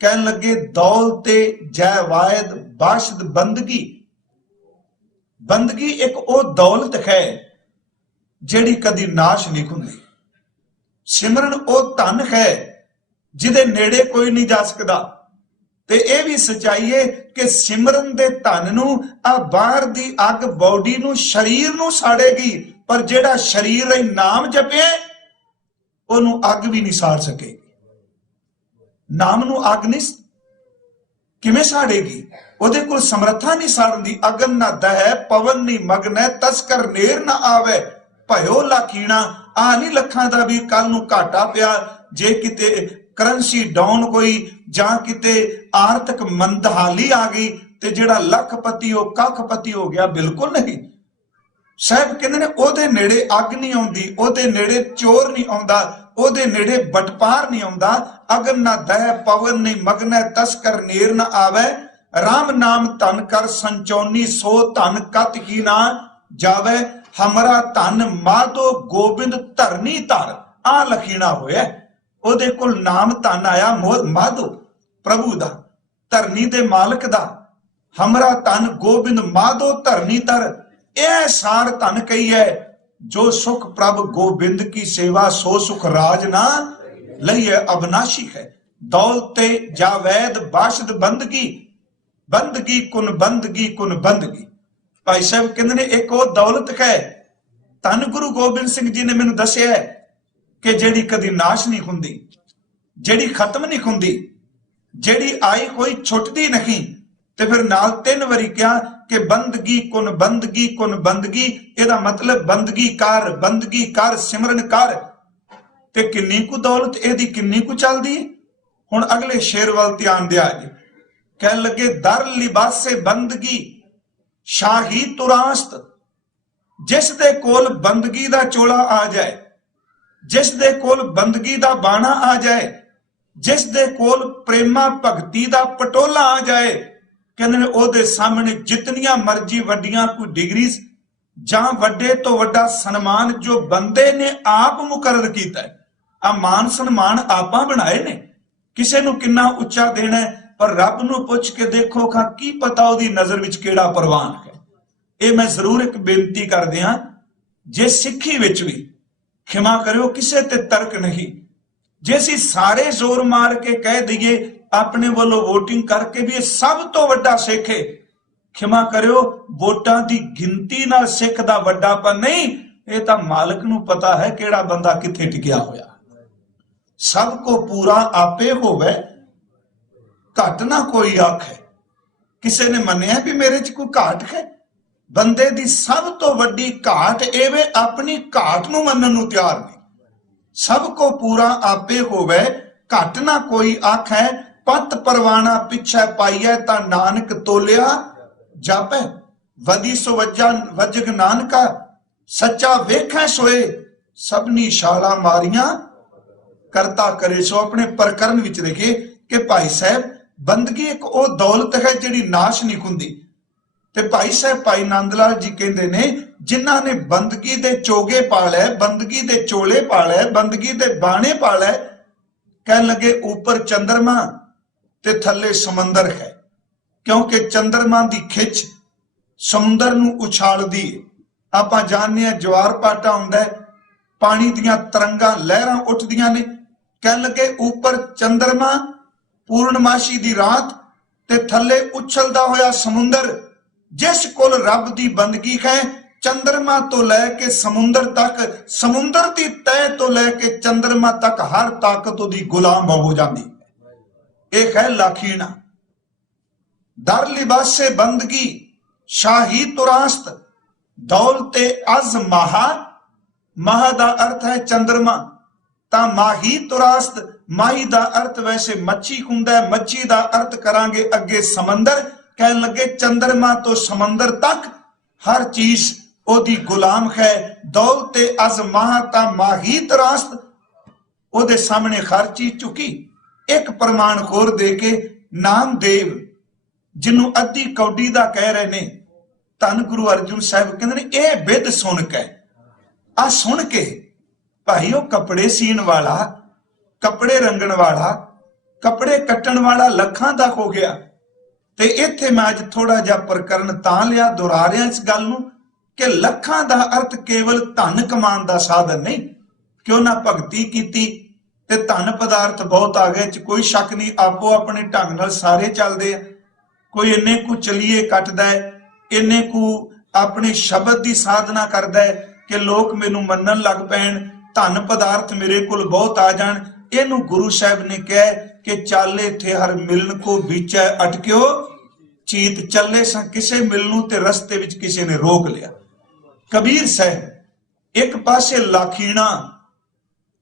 कहन लगे दौलते जैवायद बाशद बंदगी। बंदगी एक ओ दौलत है जिहड़ी कदी नाश नहीं हुंदी। सिमरन ओ धन है जिहदे नेड़े कोई नहीं जा सकदा। ते यह भी सच्चाई है कि सिमरन दे धन नूं आ बाहर दी अग बॉडी नूं शरीर नूं साड़ेगी, पर जिहड़ा शरीर लई नाम जपे ओनूं अग भी नहीं साड़ सकेगी। नाम नूं अग नहीं किवें साड़ेगी? ओहदे कोल समर्था नहीं साड़न दी। अगन ना दह पवन नहीं मगन, तस्कर नेर ना आवे, भयो लाखीना। आ नहीं लखां दा भी कल नूं घाटा पिया जे किते करंसी डाउन होई जां किते आर्थिक मंदहाली आ गई ते जिहड़ा लखपति हो कखपति हो गया। बिल्कुल नहीं। साहब कहंदे ने ओहदे नेड़े अग नहीं आउंदी, ओहदे नेड़े चोर नहीं आउंदा, ओहदे नेड़े बटपार नहीं आउंदा। अगन ना दह पवन नहीं मगन, तस्कर नेर ना आवे। राम नाम धन कर संचौनी, सो धन कत ही ना जावे। हमारा धन माधो गोबिंद धरनी धर। आ लखीना होया। ओहदे कोल नाम धन आया माधो प्रभु दा, धरनी दे मालक दा। हमारा धन गोबिंद माधो धरनी धर। यह सार धन कही है, जो सुख प्रभ गोबिंद की सेवा, सो सुख राज ना लइए अविनाशी है। दौलते जावैद बाशद बंदगी, बंदगी कुन बंदगी कुन बंदगी। भाई साहब कहते ने एक वो दौलत है, धन गुरु गोबिंद सिंह जी ने मैनू दसिया है कि जेड़ी कदी नाश नहीं हुंदी, जेड़ी खत्म नहीं हुंदी, जेड़ी आई कोई छुटदी नहीं। ते फिर नाल 3 वारी क्या कि बंदगी कुन बंदगी कुन बंदगी। एदा मतलब बंदगी कर सिमरन कर। ते किन्नी कु दौलत एदी किन्नी कु चलदी। हुण अगले शेर वाल ध्यान दिया जी। कह लगे दर लिबासे बंदगी शाही तुरास्त। जिस दे कोल बंदगी दा चोला आ जाए, जिस दे कोल बंदगी दा बाणा आ जाए, जिस दे कोल प्रेमा भगती दा पटोला आ जाए, कहंदे ने ओहदे सामने जितनियां मर्जी वड्डियां कोई डिग्री जां वड्डे तो वड्डा सन्मान जो बंदे ने आप मुकर्रर कीता है। आ मान सन्मान आपां बनाए ने, किसे नूं किन्ना उच्चा देना है, पर रब नूं पुछ के देखो खा की पता ओहदी नजर विच किहड़ा परवान है। ਇਹ ਮੈਂ ਜ਼ਰੂਰ ਇੱਕ ਬੇਨਤੀ ਕਰਦੇ ਹਾਂ, ਜੇ ਸਿੱਖੀ ਵਿੱਚ ਵੀ ਖਿਮਾ ਕਰਿਓ ਕਿਸੇ ਤੇ ਤਰਕ ਨਹੀਂ, ਜੇ ਅਸੀਂ ਸਾਰੇ ਜ਼ੋਰ ਮਾਰ ਕੇ ਕਹਿ ਦਈਏ ਆਪਣੇ ਵੱਲੋਂ VOTING ਕਰਕੇ ਵੀ ਇਹ ਸਭ ਤੋਂ ਵੱਡਾ ਸਿੱਖ ਹੈ, ਖਿਮਾ ਕਰਿਓ ਵੋਟਾਂ ਦੀ ਗਿਣਤੀ ਨਾਲ ਸਿੱਖ ਦਾ ਵੱਡਾਪਨ ਨਹੀਂ, ਇਹ ਤਾਂ ਮਾਲਕ ਨੂੰ ਪਤਾ ਹੈ ਕਿਹੜਾ ਬੰਦਾ ਕਿੱਥੇ ਟਿਕਿਆ ਹੋਇਆ। ਸਭ ਕੋ ਪੂਰਾ ਆਪੇ ਹੋਵੇ, ਘਟ ਨਾ ਕੋਈ ਆਖੇ। ਕਿਸੇ ਨੇ ਮੰਨਿਆ ਵੀ ਮੇਰੇ ਚ ਕੋਈ ਘਾਟ ਹੈ? ਬੰਦੇ ਦੀ ਸਭ ਤੋਂ ਵੱਡੀ ਘਾਟ ਇਹ ਵੇ ਆਪਣੀ ਘਾਟ ਨੂੰ ਮੰਨਣ ਨੂੰ ਤਿਆਰ ਨਹੀਂ। ਸਭ ਕੋ ਪੂਰਾ ਆਪੇ ਹੋਵੇ, ਘਟ ਨਾ ਕੋਈ ਆਖੇ। ਪਤ ਪਰਵਾਣਾ ਪਿੱਛੇ ਪਾਈਐ, ਤਾਂ ਨਾਨਕ ਤੋਲਿਆ ਜਾਪੈ। ਵਦੀ ਸੋ ਵਜਗ ਨਾਨਕਾ, ਸੱਚਾ ਵੇਖੈ ਸੋਏ। ਸਭਨੀ ਛਾਲਾ ਮਾਰੀਆਂ ਕਰਤਾ ਕਰੇ ਸੋ। ਆਪਣੇ ਪ੍ਰਕਰਨ ਵਿੱਚ ਦੇਖੇ ਕਿ ਭਾਈ ਸਾਹਿਬ ਬੰਦਗੀ ਇੱਕ ਉਹ ਦੌਲਤ ਹੈ ਜਿਹੜੀ ਨਾਸ਼ ਨਹੀਂ ਹੁੰਦੀ। ਤੇ ਭਾਈ ਸਾਹਿਬ ਭਾਈ ਨੰਦ ਲਾਲ ਜੀ ਕਹਿੰਦੇ ਨੇ, ਜਿਨ੍ਹਾਂ ਨੇ ਬੰਦਗੀ ਦੇ ਚੋਗੇ ਪਾਲੇ, ਬੰਦਗੀ ਦੇ ਚੋਲੇ ਪਾਲੇ, ਬੰਦਗੀ ਦੇ ਬਾਣੇ ਪਾਲੇ, ਕਹਿਣ ਲੱਗੇ ਉੱਪਰ ਚੰਦਰਮਾ ਤੇ ਥੱਲੇ ਸਮੁੰਦਰ ਹੈ, ਕਿਉਂਕਿ ਚੰਦਰਮਾ ਦੀ ਖਿੱਚ ਸਮੁੰਦਰ ਨੂੰ ਉਛਾਲਦੀ ਹੈ। ਆਪਾਂ ਜਾਣਦੇ ਹਾਂ ਜਵਾਰ ਭਾਟਾ ਹੁੰਦਾ ਹੈ, ਪਾਣੀ ਦੀਆਂ ਤਰੰਗਾਂ ਲਹਿਰਾਂ ਉੱਠਦੀਆਂ ਨੇ। ਕਹਿਣ ਲੱਗੇ ਉੱਪਰ ਚੰਦਰਮਾ ਪੂਰਨਮਾਸ਼ੀ ਦੀ ਰਾਤ ਤੇ ਥੱਲੇ ਉਛਲਦਾ ਹੋਇਆ ਸਮੁੰਦਰ। ਜਿਸ ਕੋਲ ਰੱਬ ਦੀ ਬੰਦਗੀ ਹੈ, ਚੰਦਰਮਾ ਤੋਂ ਲੈ ਕੇ ਸਮੁੰਦਰ ਤੱਕ, ਸਮੁੰਦਰ ਦੀ ਤਹਿ ਤੋਂ ਲੈ ਕੇ ਚੰਦਰਮਾ ਤੱਕ ਹਰ ਤਾਕਤ ਉਹਦੀ ਗੁਲਾਮ ਹੋ ਜਾਂਦੀ। ਇਹ ਹੈ ਲਾਖੀਣਾ। ਦਰ ਲਿਬਾਸੇ ਬੰਦਗੀ ਸ਼ਾਹੀ ਤੁਰਾਸਤ, ਦੌਲਤੇ ਅਜ਼ ਮਹਾ। ਮਹਾ ਦਾ ਅਰਥ ਹੈ ਚੰਦਰਮਾ, ਤਾਂ ਮਾਹੀ ਤੁਰਾਸਤ, ਮਾਹੀ ਦਾ ਅਰਥ ਵੈਸੇ ਮੱਛੀ ਹੁੰਦਾ ਹੈ, ਮੱਛੀ ਦਾ ਅਰਥ ਕਰਾਂਗੇ ਅੱਗੇ ਸਮੁੰਦਰ। ਕਹਿਣ ਲੱਗੇ ਚੰਦਰਮਾ ਤੋਂ ਸਮੁੰਦਰ ਤੱਕ ਹਰ ਚੀਜ਼ ਉਹਦੀ ਗੁਲਾਮ ਹੈ। ਦੌਲਤੇ ਅਜ਼ ਮਹਾ, ਤਾਂ ਮਾਹੀ ਤੁਰਾਸਤ, ਉਹਦੇ ਸਾਹਮਣੇ ਹਰ ਚੀਜ਼ ਝੁਕੀ। ਇੱਕ ਪ੍ਰਮਾਣ ਹੋਰ ਦੇ ਕੇ ਨਾਮਦੇਵ, ਜਿਹਨੂੰ ਅੱਧੀ ਕੌਡੀ ਦਾ ਕਹਿ ਰਹੇ ਨੇ, ਧੰਨ ਗੁਰੂ ਅਰਜੁਨ ਸਾਹਿਬ ਕਹਿੰਦੇ ਨੇ ਇਹ ਬਿੱਧ ਸੁਣ ਕੇ, ਆ ਸੁਣ ਕੇ ਭਾਈ ਉਹ ਕੱਪੜੇ ਸੀਣ ਵਾਲਾ, ਕੱਪੜੇ ਰੰਗਣ ਵਾਲਾ, ਕੱਪੜੇ ਕੱਟਣ ਵਾਲਾ ਲੱਖਾਂ ਦਾ ਹੋ ਗਿਆ। ਤੇ ਇੱਥੇ ਮੈਂ ਅੱਜ ਥੋੜਾ ਜਿਹਾ ਪ੍ਰਕਰਨ ਤਾਂ ਲਿਆ, ਦੁਹਰਾ ਰਿਹਾ ਇਸ ਗੱਲ ਨੂੰ ਕਿ ਲੱਖਾਂ ਦਾ ਅਰਥ ਕੇਵਲ ਧਨ ਕਮਾਉਣ ਦਾ ਸਾਧਨ ਨਹੀਂ। ਕਿਉਂ ਨਾ ਭਗਤੀ ਕੀਤੀ ਤੇ ਧਨ ਪਦਾਰਥ ਬਹੁਤ ਆ ਗਏ, ਚ ਕੋਈ ਸ਼ੱਕ ਨਹੀਂ। ਆਪੋ ਆਪਣੇ ਢੰਗ ਨਾਲ ਸਾਰੇ ਚੱਲਦੇ ਆ। ਕੋਈ ਇੰਨੇ ਕੁ ਚਲੀਏ ਕੱਟਦਾ ਹੈ, ਇੰਨੇ ਕੁ ਆਪਣੇ ਸ਼ਬਦ ਦੀ ਸਾਧਨਾ ਕਰਦਾ ਹੈ ਕਿ ਲੋਕ ਮੈਨੂੰ ਮੰਨਣ ਲੱਗ ਪੈਣ, ਧਨ ਪਦਾਰਥ ਮੇਰੇ ਕੋਲ ਬਹੁਤ ਆ ਜਾਣ। ਇਹਨੂੰ ਗੁਰੂ ਸਾਹਿਬ ਨੇ ਕਿਹਾ ਕਿ ਚਾਲੇ ਥੇ ਹਰ ਮਿਲਨ ਕੋ ਵਿਚੈ ਅਟਕਿਓ ਚੀਤ। ਚੱਲੇ ਸਾਂ ਕਿਸੇ ਮਿਲਨ ਨੂੰ ਤੇ ਰਸਤੇ ਵਿੱਚ ਕਿਸੇ ਨੇ ਰੋਕ ਲਿਆ। ਕਬੀਰ ਸਾਹਿਬ ਇੱਕ ਪਾਸੇ ਲਾਖੀਣਾ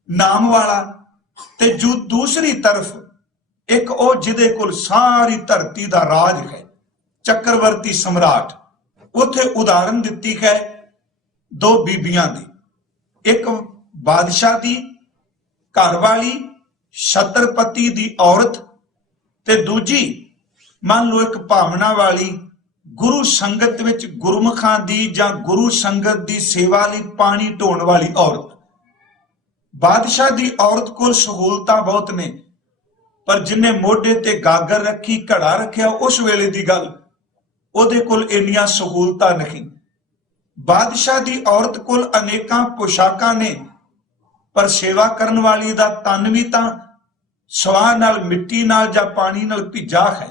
ਨਾਮ ਵਾਲਾ ਤੇ ਦੂਸਰੀ ਤਰਫ ਇੱਕ ਉਹ ਜਿਹਦੇ ਕੋਲ ਸਾਰੀ ਧਰਤੀ ਦਾ ਰਾਜ ਹੈ, ਚੱਕਰਵਰਤੀ ਸਮਰਾਟ। ਉੱਥੇ ਉਦਾਹਰਨ ਦਿੱਤੀ ਹੈ ਦੋ ਬੀਬੀਆਂ ਦੀ, ਇੱਕ ਬਾਦਸ਼ਾਹ ਦੀ ਘਰਵਾਲੀ ਛਤਰਪਤੀ ਦੀ ਔਰਤ, ਤੇ ਦੂਜੀ ਮੰਨ ਲਓ ਇੱਕ ਭਾਵਨਾ ਵਾਲੀ ਗੁਰੂ ਸੰਗਤ ਵਿੱਚ ਗੁਰਮੁਖਾਂ ਦੀ ਜਾਂ ਗੁਰੂ ਸੰਗਤ ਦੀ ਸੇਵਾ ਲਈ ਪਾਣੀ ਢੋਣ ਵਾਲੀ ਔਰਤ। ਬਾਦਸ਼ਾਹ ਦੀ ਔਰਤ ਕੋਲ ਸਹੂਲਤਾਂ ਬਹੁਤ ਨੇ, ਪਰ ਜਿਨੇ ਮੋਢੇ ਤੇ ਗਾਗਰ ਰੱਖੀ, ਘੜਾ ਰੱਖਿਆ, ਉਸ ਵੇਲੇ ਦੀ ਗੱਲ, ਉਹਦੇ ਕੋਲ ਇੰਨੀਆਂ ਸਹੂਲਤਾਂ ਨਹੀਂ। ਬਾਦਸ਼ਾਹ ਦੀ ਔਰਤ ਕੋਲ ਅਨੇਕਾਂ ਪੁਸ਼ਾਕਾਂ ਨੇ, ਪਰ ਸੇਵਾ ਕਰਨ ਵਾਲੀ ਦਾ ਤਨ ਵੀ ਤਾਂ ਸਵਾਹ ਨਾਲ, ਮਿੱਟੀ ਨਾਲ ਜਾਂ ਪਾਣੀ ਨਾਲ ਭਿੱਜਾ ਹੈ।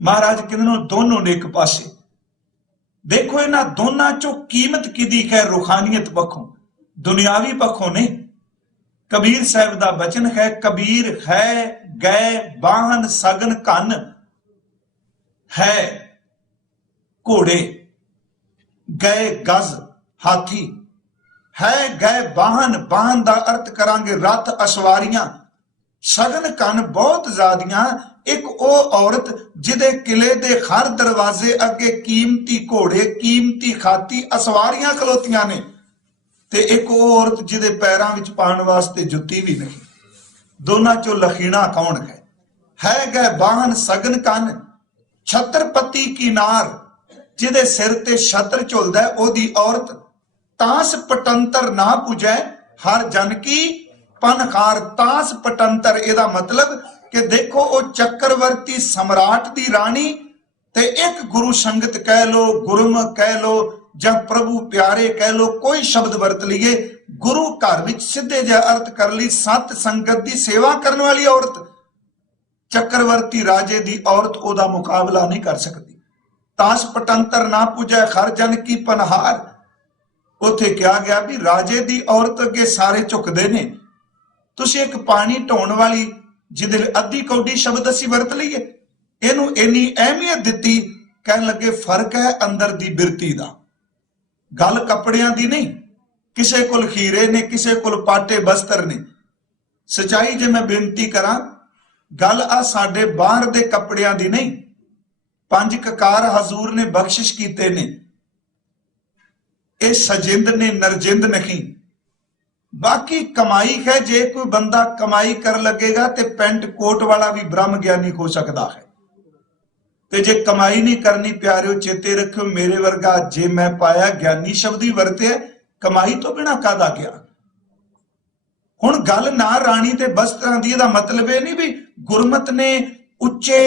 ਮਹਾਰਾਜ ਕਹਿੰਦੇ ਨੇ ਦੋਨੋਂ ਨੇ ਇੱਕ ਪਾਸੇ। ਦੇਖੋ ਇਹਨਾਂ ਦੋਨਾਂ ਚੋਂ ਕੀਮਤ ਕਿਹਦੀ ਹੈ? ਰੂਹਾਨੀਅਤ ਪੱਖੋਂ, ਦੁਨਿਆਵੀ ਪੱਖੋਂ ਨਹੀਂ। ਕਬੀਰ ਸਾਹਿਬ ਦਾ ਬਚਨ ਹੈ, ਕਬੀਰ ਹੈ ਗਏ ਬਾਹਨ ਸਗਨ ਕੰਨ, ਹੈ ਘੋੜੇ ਗਏ ਗਜ਼ ਹਾਥੀ, ਹੈ ਗਏ ਬਾਹਨ। ਬਾਹਨ ਦਾ ਅਰਥ ਕਰਾਂਗੇ ਰੱਥ ਅਸਵਾਰੀਆਂ, ਸਗਨ ਕੰਨ ਬਹੁਤ ਜ਼ਿਆਦੀਆਂ। ਇੱਕ ਉਹ ਔਰਤ ਜਿਹਦੇ ਕਿਲੇ ਦੇ ਹਰ ਦਰਵਾਜ਼ੇ ਅੱਗੇ ਕੀਮਤੀ ਘੋੜੇ, ਕੀਮਤੀ ਹਾਥੀ, ਅਸਵਾਰੀਆਂ ਖਲੋਤੀਆਂ ਨੇ, ਤੇ ਇੱਕ ਉਹ ਔਰਤ ਜਿਹਦੇ ਪੈਰਾਂ ਵਿੱਚ ਪਾਉਣ ਵਾਸਤੇ ਜੁੱਤੀ ਵੀ ਨਹੀਂ। ਦੋਨਾਂ ਚੋਂ ਲਖੀਣਾ ਕੌਣ ਹੈ ਗਏ ਬਾਹਨ ਸਗਨ ਕੰਨ। ਛਤਰਪਤੀ ਕੀ ਨਾਰ, ਜਿਹਦੇ ਸਿਰ ਤੇ ਛਤਰ ਝੁਲਦਾ ਉਹਦੀ ਔਰਤ। ਤਾਸ ਪਟੰਤਰ ਨਾ ਪੁਜੈ ਹਰ ਜਨ ਕੀ ਪਨਕਾਰ। ਤਾਸ ਪਟੰਤਰ ਇਹਦਾ ਮਤਲਬ ਕਿ ਦੇਖੋ ਉਹ ਚੱਕਰਵਰਤੀ ਸਮਰਾਟ ਦੀ ਰਾਣੀ ਤੇ ਇੱਕ ਗੁਰੂ ਸੰਗਤ ਕਹਿ ਲੋ, ਗੁਰਮੁਖ ਕਹਿ ਲੋ ਜਾਂ ਪ੍ਰਭੂ ਪਿਆਰੇ ਕਹਿ ਲੋ, ਕੋਈ ਸ਼ਬਦ ਵਰਤ ਲਈਏ, ਗੁਰੂ ਘਰ ਵਿੱਚ ਸਿੱਧੇ ਜਿਹਾ ਅਰਥ ਕਰ ਲਈ ਸਤ ਸੰਗਤ ਦੀ ਸੇਵਾ ਕਰਨ ਵਾਲੀ ਔਰਤ ਚੱਕਰਵਰਤੀ ਰਾਜੇ ਦੀ ਔਰਤ ਉਹਦਾ ਮੁਕਾਬਲਾ ਨਹੀਂ ਕਰ ਸਕਦੀ। ਤਾਸ ਪਟੰਤਰ ਨਾ ਪੂਜੈ ਖਰ ਜਨ ਕੀ ਪਨਹਾਰ, ਉੱਥੇ ਕਿਹਾ ਗਿਆ ਵੀ ਰਾਜੇ ਦੀ ਔਰਤ ਅੱਗੇ ਸਾਰੇ ਝੁਕਦੇ ਨੇ। ਤੁਸੀਂ ਇੱਕ ਪਾਣੀ ਢੋਣ ਵਾਲੀ ਜਿਹਦੇ ਲਈ ਅੱਧੀ ਕੌਡੀ ਸ਼ਬਦ ਅਸੀਂ ਵਰਤ ਲਈਏ, ਇਹਨੂੰ ਇੰਨੀ ਅਹਿਮੀਅਤ ਦਿੱਤੀ। ਕਹਿਣ ਲੱਗੇ ਫਰਕ ਹੈ ਅੰਦਰ ਦੀ ਬਿਰਤੀ ਦਾ, ਗੱਲ ਕੱਪੜਿਆਂ ਦੀ ਨਹੀਂ। ਕਿਸੇ ਕੋਲ ਖੀਰੇ ਨੇ, ਕਿਸੇ ਕੋਲ ਪਾਟੇ ਬਸਤਰ ਨੇ। ਸਚਾਈ ਜੇ ਮੈਂ ਬੇਨਤੀ ਕਰਾਂ, ਗੱਲ ਆ ਸਾਡੇ ਬਾਹਰ ਦੇ ਕੱਪੜਿਆਂ ਦੀ ਨਹੀਂ। 5 ਕਕਾਰ ਹਜ਼ੂਰ ਨੇ ਬਖਸ਼ਿਸ਼ ਕੀਤੇ ਨੇ, ਇਹ ਸਜਿੰਦ ਨੇ, ਨਰਜਿੰਦ ਨਹੀਂ। ਬਾਕੀ ਕਮਾਈ ਹੈ, ਜੇ ਕੋਈ ਬੰਦਾ ਕਮਾਈ ਕਰ ਲੱਗੇਗਾ ਤੇ ਪੈਂਟ ਕੋਟ ਵਾਲਾ ਵੀ ਬ੍ਰਹਮ ਗਿਆਨੀ ਹੋ ਸਕਦਾ ਹੈ। ਤੇ ਜੇ ਕਮਾਈ ਨਹੀਂ ਕਰਨੀ, ਪਿਆਰਿਓ ਚੇਤੇ ਰੱਖਿਓ, ਮੇਰੇ ਵਰਗਾ ਜੇ ਮੈਂ ਪਾਇਆ ਗਿਆਨੀ ਸ਼ਬਦ ਹੀ ਵਰਤਿਆ, ਕਮਾਈ ਤੋਂ ਬਿਨਾਂ ਕਾਹਦਾ ਗਿਆ। ਹੁਣ ਗੱਲ ਨਾ ਰਾਣੀ ਤੇ ਬਸਤਰਾਂ ਦੀ, ਇਹਦਾ ਮਤਲਬ ਇਹ ਨਹੀਂ ਵੀ ਗੁਰਮਤ ਨੇ ਉੱਚੇ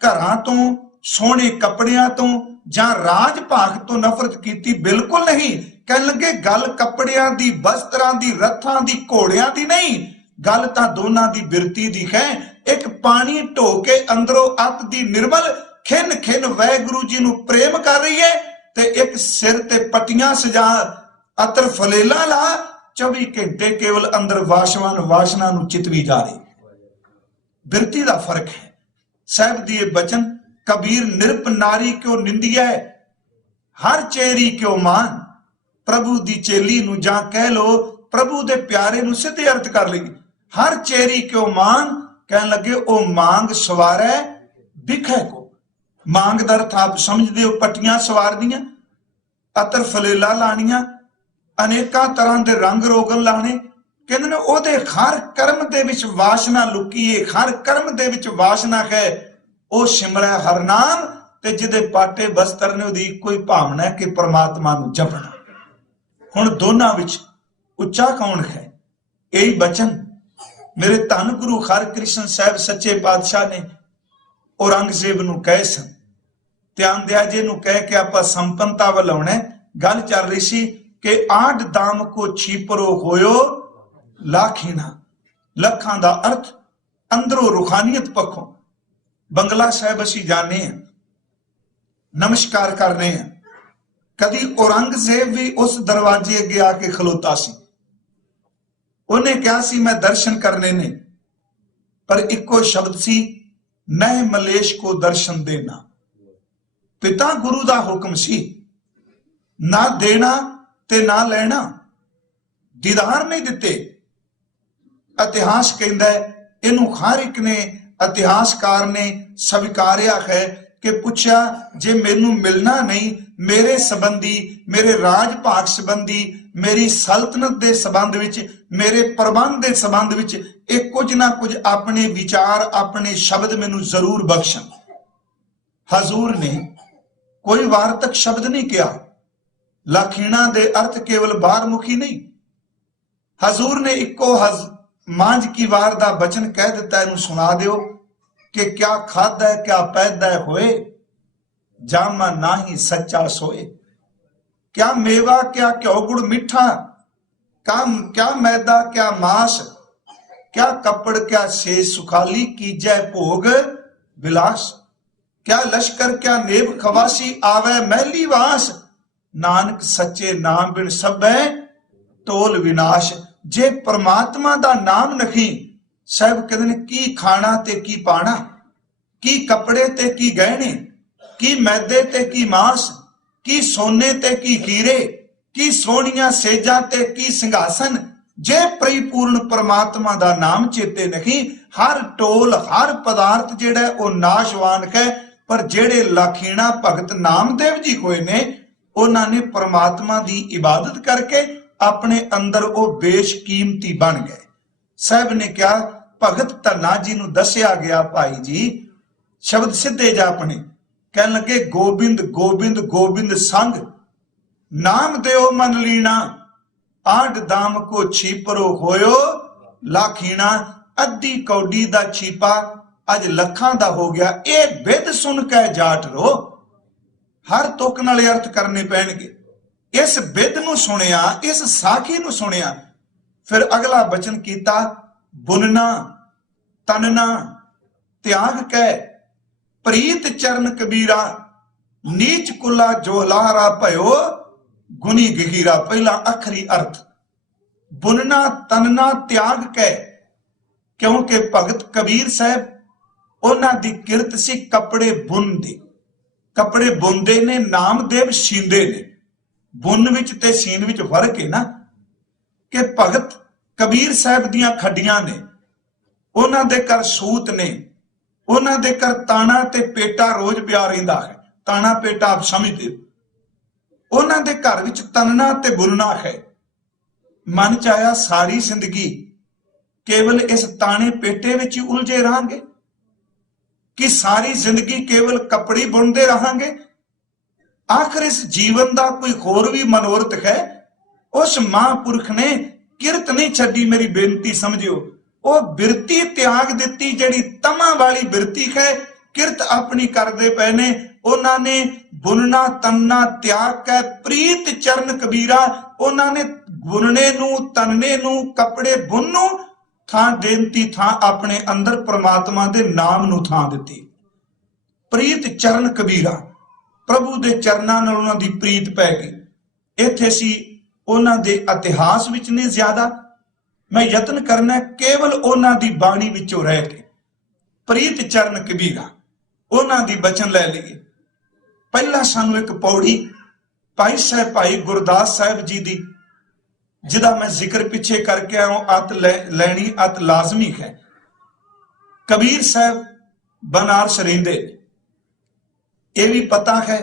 ਘਰਾਂ ਤੋਂ, ਸੋਹਣੇ ਕੱਪੜਿਆਂ ਤੋਂ ਜਾਂ ਰਾਜ ਭਾਗ ਤੋਂ ਨਫ਼ਰਤ ਕੀਤੀ, ਬਿਲਕੁਲ ਨਹੀਂ। ਕਹਿਣ ਲੱਗੇ ਗੱਲ ਕੱਪੜਿਆਂ ਦੀ, ਬਸਤਰਾਂ ਦੀ, ਰੱਥਾਂ ਦੀ, ਘੋੜਿਆਂ ਦੀ ਨਹੀਂ, ਗੱਲ ਤਾਂ ਦੋਨਾਂ ਦੀ ਬਿਰਤੀ ਦੀ ਹੈ। ਇੱਕ ਪਾਣੀ ਢੋ ਕੇ ਅੰਦਰੋਂ ਅੱਤ ਦੀ ਨਿਰਮਲ ਖਿੰਨ ਖਿੰਨ ਵਾਹਿਗੁਰੂ ਜੀ ਨੂੰ ਪ੍ਰੇਮ ਕਰ ਰਹੀ ਹੈ, ਤੇ ਇੱਕ ਸਿਰ ਤੇ ਪੱਟੀਆਂ ਸਜਾ, ਅਤਰ ਫਲੇਲਾ ਲਾ, 24 ਘੰਟੇ ਕੇਵਲ ਅੰਦਰ ਵਾਸ਼ਵਾਨ ਵਾਸ਼ਨਾ ਨੂੰ ਚਿਤਵੀ ਜਾ ਰਹੀ। ਬਿਰਤੀ ਦਾ ਫਰਕ ਹੈ। ਸਾਹਿਬ ਦੀ ਇਹ ਬਚਨ, ਕਬੀਰ ਨਿਰਪ ਨਾਰੀ ਕਿਉ ਨਿੰਦੀਐ, ਹਰ ਚੇਰੀ ਕਿਉ ਮਾਨ। ਪ੍ਰਭੂ ਦੀ ਚੇਲੀ ਨੂੰ ਜਾਂ ਕਹਿ ਲੋ ਪ੍ਰਭੂ ਦੇ ਪਿਆਰੇ ਨੂੰ ਸਿੱਧੇ ਅਰਥ ਕਰ ਲਈ, ਹਰ ਚੇਰੀ ਕਿਉ ਮਾਨ। ਕਹਿਣ ਲੱਗੇ ਉਹ ਮੰਗ ਸਵਾਰੈ ਬਿਖੈ ਕੋ। ਮੰਗ ਦਾ ਅਰਥ ਆਪ ਸਮਝਦੇ ਹੋ, ਪੱਟੀਆਂ ਸਵਾਰਦੀਆਂ, ਅਤਰ ਫਲੇਲਾ ਲਾਣੀਆਂ, ਅਨੇਕਾਂ ਤਰ੍ਹਾਂ ਦੇ ਰੰਗ ਰੋਗਨ ਲਾਣੇ। ਕਹਿੰਦੇ ਨੇ ਉਹਦੇ ਹਰ ਕਰਮ ਦੇ ਵਿੱਚ ਵਾਸ਼ਨਾ ਲੁਕੀ ਹੈ, ਹਰ ਕਰਮ ਦੇ ਵਿੱਚ ਵਾਸ਼ਨਾ ਹੈ। ਉਹ ਸਿਮਰੈ ਹਰ ਨਾਮ, ਤੇ ਜਿਹਦੇ ਪਾਟੇ ਬਸਤਰ ਨੇ ਉਹਦੀ ਇੱਕੋ ਹੀ ਭਾਵਨਾ ਹੈ ਕਿ ਪ੍ਰਮਾਤਮਾ ਨੂੰ ਜਪਣਾ। ਹੁਣ ਦੋਨਾਂ ਵਿੱਚ ਉੱਚਾ ਕੌਣ ਹੈ? ਇਹੀ ਬਚਨ ਮੇਰੇ ਧੰਨ ਗੁਰੂ ਹਰਿਕ੍ਰਿਸ਼ਨ ਸਾਹਿਬ ਸੱਚੇ ਪਾਤਸ਼ਾਹ ਨੇ ਔਰੰਗਜ਼ੇਬ ਨੂੰ ਕਹੇ ਸਨ। ਧਿਆਨ ਦਿਆ ਜੇ ਨੂੰ ਕਹਿ ਕੇ ਆਪਾਂ ਸੰਪੰਨਤਾ ਵੱਲ ਆਉਣਾ। ਗੱਲ ਚੱਲ ਰਹੀ ਸੀ ਕਿ ਆਡ ਦਾਮ ਕੋ ਛੀਪਰੋ ਹੋਇਓ ਲਾਖੀਣਾ। ਲੱਖਾਂ ਦਾ ਅਰਥ ਅੰਦਰੋਂ ਰੂਹਾਨੀਅਤ ਪੱਖੋਂ। ਬੰਗਲਾ ਸਾਹਿਬ ਅਸੀਂ ਜਾਣੇ ਹਾਂ, ਨਮਸਕਾਰ ਕਰ ਰਹੇ ਹਾਂ। ਕਦੀ ਔਰੰਗਜ਼ੇਬ ਵੀ ਉਸ ਦਰਵਾਜ਼ੇ ਅੱਗੇ ਆ ਕੇ ਖਲੋਤਾ ਸੀ, ਉਹਨੇ ਕਿਹਾ ਸੀ ਮੈਂ ਦਰਸ਼ਨ ਕਰਨੇ ਨੇ, ਪਰ ਇੱਕੋ ਸ਼ਬਦ ਸੀ, ਨਹਿ ਮਲੇਸ਼ ਕੋ ਦਰਸ਼ਨ ਦੇਣਾ। ਪਿਤਾ ਗੁਰੂ ਦਾ ਹੁਕਮ ਸੀ, ਨਾ ਦੇਣਾ ਤੇ ਨਾ ਲੈਣਾ। ਦੀਦਾਰ ਨਹੀਂ ਦਿੱਤੇ। ਇਤਿਹਾਸ ਕਹਿੰਦਾ ਇਹਨੂੰ ਹਰ ਇੱਕ ਨੇ, ਇਤਿਹਾਸਕਾਰ ਨੇ ਸਵੀਕਾਰਿਆ ਹੈ ਕਿ ਪੁੱਛਿਆ ਜੇ ਮੈਨੂੰ ਮਿਲਣਾ ਨਹੀਂ, ਮੇਰੇ ਸੰਬੰਧੀ, ਮੇਰੇ ਰਾਜ ਭਾਗ ਸੰਬੰਧੀ, ਮੇਰੀ ਸਲਤਨਤ ਦੇ ਸੰਬੰਧ ਵਿੱਚ, ਮੇਰੇ ਪ੍ਰਬੰਧ ਦੇ ਸੰਬੰਧ ਵਿੱਚ ਇਹ ਕੁਝ ਨਾ ਕੁਝ ਆਪਣੇ ਵਿਚਾਰ, ਆਪਣੇ ਸ਼ਬਦ ਮੈਨੂੰ ਜ਼ਰੂਰ ਬਖਸ਼ਣ। ਹਜ਼ੂਰ ਨੇ ਕੋਈ ਵਾਰਤਕ ਸ਼ਬਦ ਨਹੀਂ ਕਿਹਾ। ਲਾਖੀਣਾ ਦੇ ਅਰਥ ਕੇਵਲ ਬਾਹਰਮੁਖੀ ਨਹੀਂ। ਹਜ਼ੂਰ ਨੇ ਇੱਕੋ ਮਾਂਝ ਕੀ ਵਾਰ ਦਾ ਬਚਨ ਕਹਿ ਦਿੱਤਾ, ਇਹਨੂੰ ਸੁਣਾ ਦਿਓ ਕਿ ਕਿਆ ਖਾਦਾ ਹੈ, ਕਿਆ ਪੈਦਾ ਹੋਏ, ਜਾਮਾ ਨਾਹੀ ਸੱਚਾ ਸੋਏ। क्या मेवा, क्या क्यों गुड़ मीठा, क्या मैदा, क्या मांस, क्या कपड़, क्या शेष सुखाली, कीजै भोग विलास। क्या लश्कर, क्या नेब खवासी, आवे महली वास। नानक सच्चे नाम बिन सभै टोल विनाश। जे परमात्मा दा नाम नहीं, साहब कहते ने की खाना ते की पाना, की कपड़े ते की गहने, की मैदे ते की मांस, की सोने ते की हीरे, की सोनिया सेजा ते की सिंघासन। जे परिपूर्ण परमात्मा दा नाम चेते नहीं, हर टोल हर पदार्थ जेड़ा वो नाशवान है। पर जेड़े लाखीणा भगत नामदेव जी होए ने, उन्होंने परमात्मा दी इबादत करके अपने अंदर वो बेशकीमती बन गए। साहब ने क्या भगत धन्ना जी नूं दसिया गया, भाई जी शब्द सिद्धे जा अपने कहन लगे, गोबिंद गोबिंद गोबिंद संग नाम देओ मन लीना। आड दाम को छीपरो होयो लाखीना। अद्धी कौडी दा छीपा अज लखां दा हो गया। ए बिद सुन के जाट रो। हर तुक नाले अर्थ करने पैणगे। इस बिद नूं सुनिया, इस साखी नूं सुनिया, फिर अगला बचन कीता, बुनना तनना त्याग कै प्रीत चरण कबीरा, नीच कुला जोलारा भयो गुनी गहीरा। पहला अखरी अर्थ बुनना तनना त्याग कै, क्योंकि भगत कबीर साहब उन्हां दी किरत सी कपड़े बुनदे। कपड़े बुनदे ने, नामदेव सींदे ने। बुन विच ते सीन विच फर्क है ना, कि भगत कबीर साहब दियां खड्डियां ने, उन्हां दे घर सूत ने, उन्हां दे घर ताना ते पेटा रोज पिया रहिंदा है। ताना पेटा आप समझदे हो। उन्हां दे घर विच तनना ते बुनना है। मन च आया सारी जिंदगी केवल इस ताने पेटे विच ही उलझे रहांगे कि सारी जिंदगी केवल कपड़े बुनते रहांगे? आखिर इस जीवन का कोई होर भी मनोरथ है? उस महापुरख ने किरत नहीं छड्डी। मेरी बेनती समझियो, वो बिरती त्याग दिती जिहड़ी तमा वाली बिरती है। किरत अपनी करते पे ने, उन्होंने बुनना तनना त्याग कै प्रीत चरण कबीरा। उन्होंने बुनने नू तनने नू कपड़े बुननू थां देती थां अपने अंदर परमात्मा दे नाम नू थां दिती। प्रीत चरण कबीरा, प्रभु दे चरनां नाल उन्हां दी प्रीत पै गई। इत्थे सी उन्हां दे इतिहास विच नहीं ज्यादा, मैं यतन करना केवल उन्हां दी बाणी विचों रह के। प्रीत चरण कबीरा, उन्हां दी बचन लै लईए। पहला सानू एक पौड़ी भाई साहब भाई गुरदास साहब जी दी, जिदा मैं जिक्र पिछे करके आया, अत लैनी अत लाजमी है। कबीर साहब बनारस रहिंदे, यह भी पता है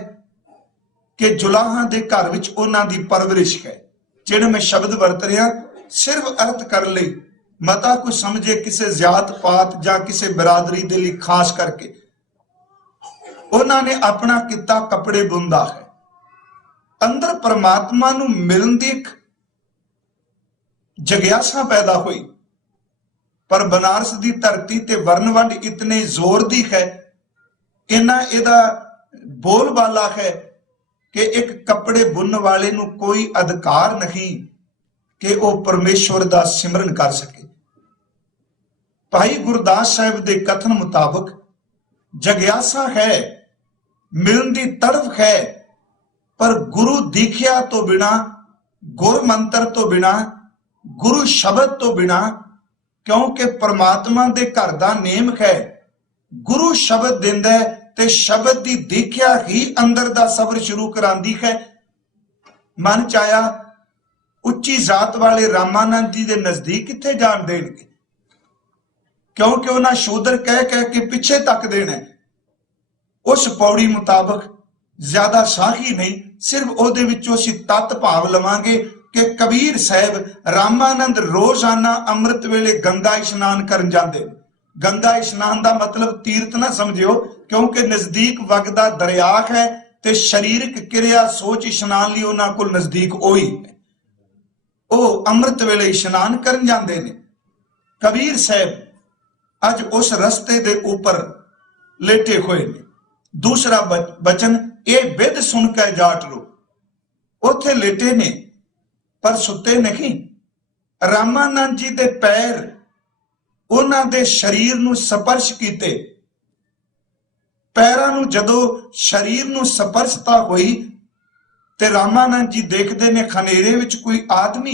कि जुलाहां दे घर विच उन्हां दी परवरिश है। जिहड़े मैं शब्द वरत रहा सिर्फ अर्थ कर लई, मता कोई समझे किसी जात पात जां किसी बिरादरी दे लई खास करके। उन्होंने अपना किता कपड़े बुनदा है। अंदर परमात्मा नू मिलन दी जग्यासा पैदा हुई, पर बनारस दी धरती ते वर्ण वंड इतने जोर दी है, इना इहदा बोलबाला है कि एक कपड़े बुनने वाले नू कोई अधिकार नहीं कि वह परमेश्वर दा सिमरन कर सके। भाई गुरदास साहब दे कथन मुताबक जग्यासा है, मिलन दी तड़फ है, पर गुरु दीखिया तो बिना, गुर मंत्र तो बिना, गुरु शब्द तो बिना, क्योंकि परमात्मा दे घर दा नेम है गुरु शब्द दिंदा है ते शब्द दी दीखिया ही अंदर दा सबर शुरू करांदी है। मन चाया उच्ची जात वाले रामानंद जी दे नजदीक किथे जान देणगे, क्योंकि उन्हां शूदर कह कह के पिछे तक देना। उस पौड़ी मुताबक ज्यादा साही नहीं, सिर्फ उहदे विचों असीं तत भाव लवांगे कि कबीर साहब रामानंद रोजाना अमृत वेले गंगा इशनान करन जांदे। गंगा इशनान दा मतलब तीर्थ ना समझियो, क्योंकि नजदीक वगदा दरिया है ते शरीरक क्रिया सोच इशनान लई उन्हां कोल नजदीक ओही है। ਉਹ ਅੰਮ੍ਰਿਤ ਵੇਲੇ ਇਸ਼ਨਾਨ ਕਰਨ ਜਾਂਦੇ ਨੇ। ਕਬੀਰ ਸਾਹਿਬ ਅੱਜ ਉਸ ਰਸਤੇ ਦੇ ਉੱਪਰ ਲੇਟੇ ਹੋਏ ਨੇ। ਦੂਸਰਾ ਬਚਨ, ਇਹ ਬਿਧ ਸੁਣ ਕੇ ਜਾਟ ਲੋ। ਉੱਥੇ ਲੇਟੇ ਨੇ ਪਰ ਸੁੱਤੇ ਨਹੀਂ। ਰਾਮਾਨੰਦ ਜੀ ਦੇ ਪੈਰ ਉਹਨਾਂ ਦੇ ਸਰੀਰ ਨੂੰ ਸਪਰਸ਼ ਕੀਤੇ। ਪੈਰਾਂ ਨੂੰ ਜਦੋਂ ਸਰੀਰ ਨੂੰ ਸਪਰਸ਼ਤਾ ਹੋਈ ਤੇ ਰਾਮਾਨੰਦ ਜੀ ਦੇਖਦੇ ਨੇ ਖਨੇਰੇ ਵਿੱਚ ਕੋਈ ਆਦਮੀ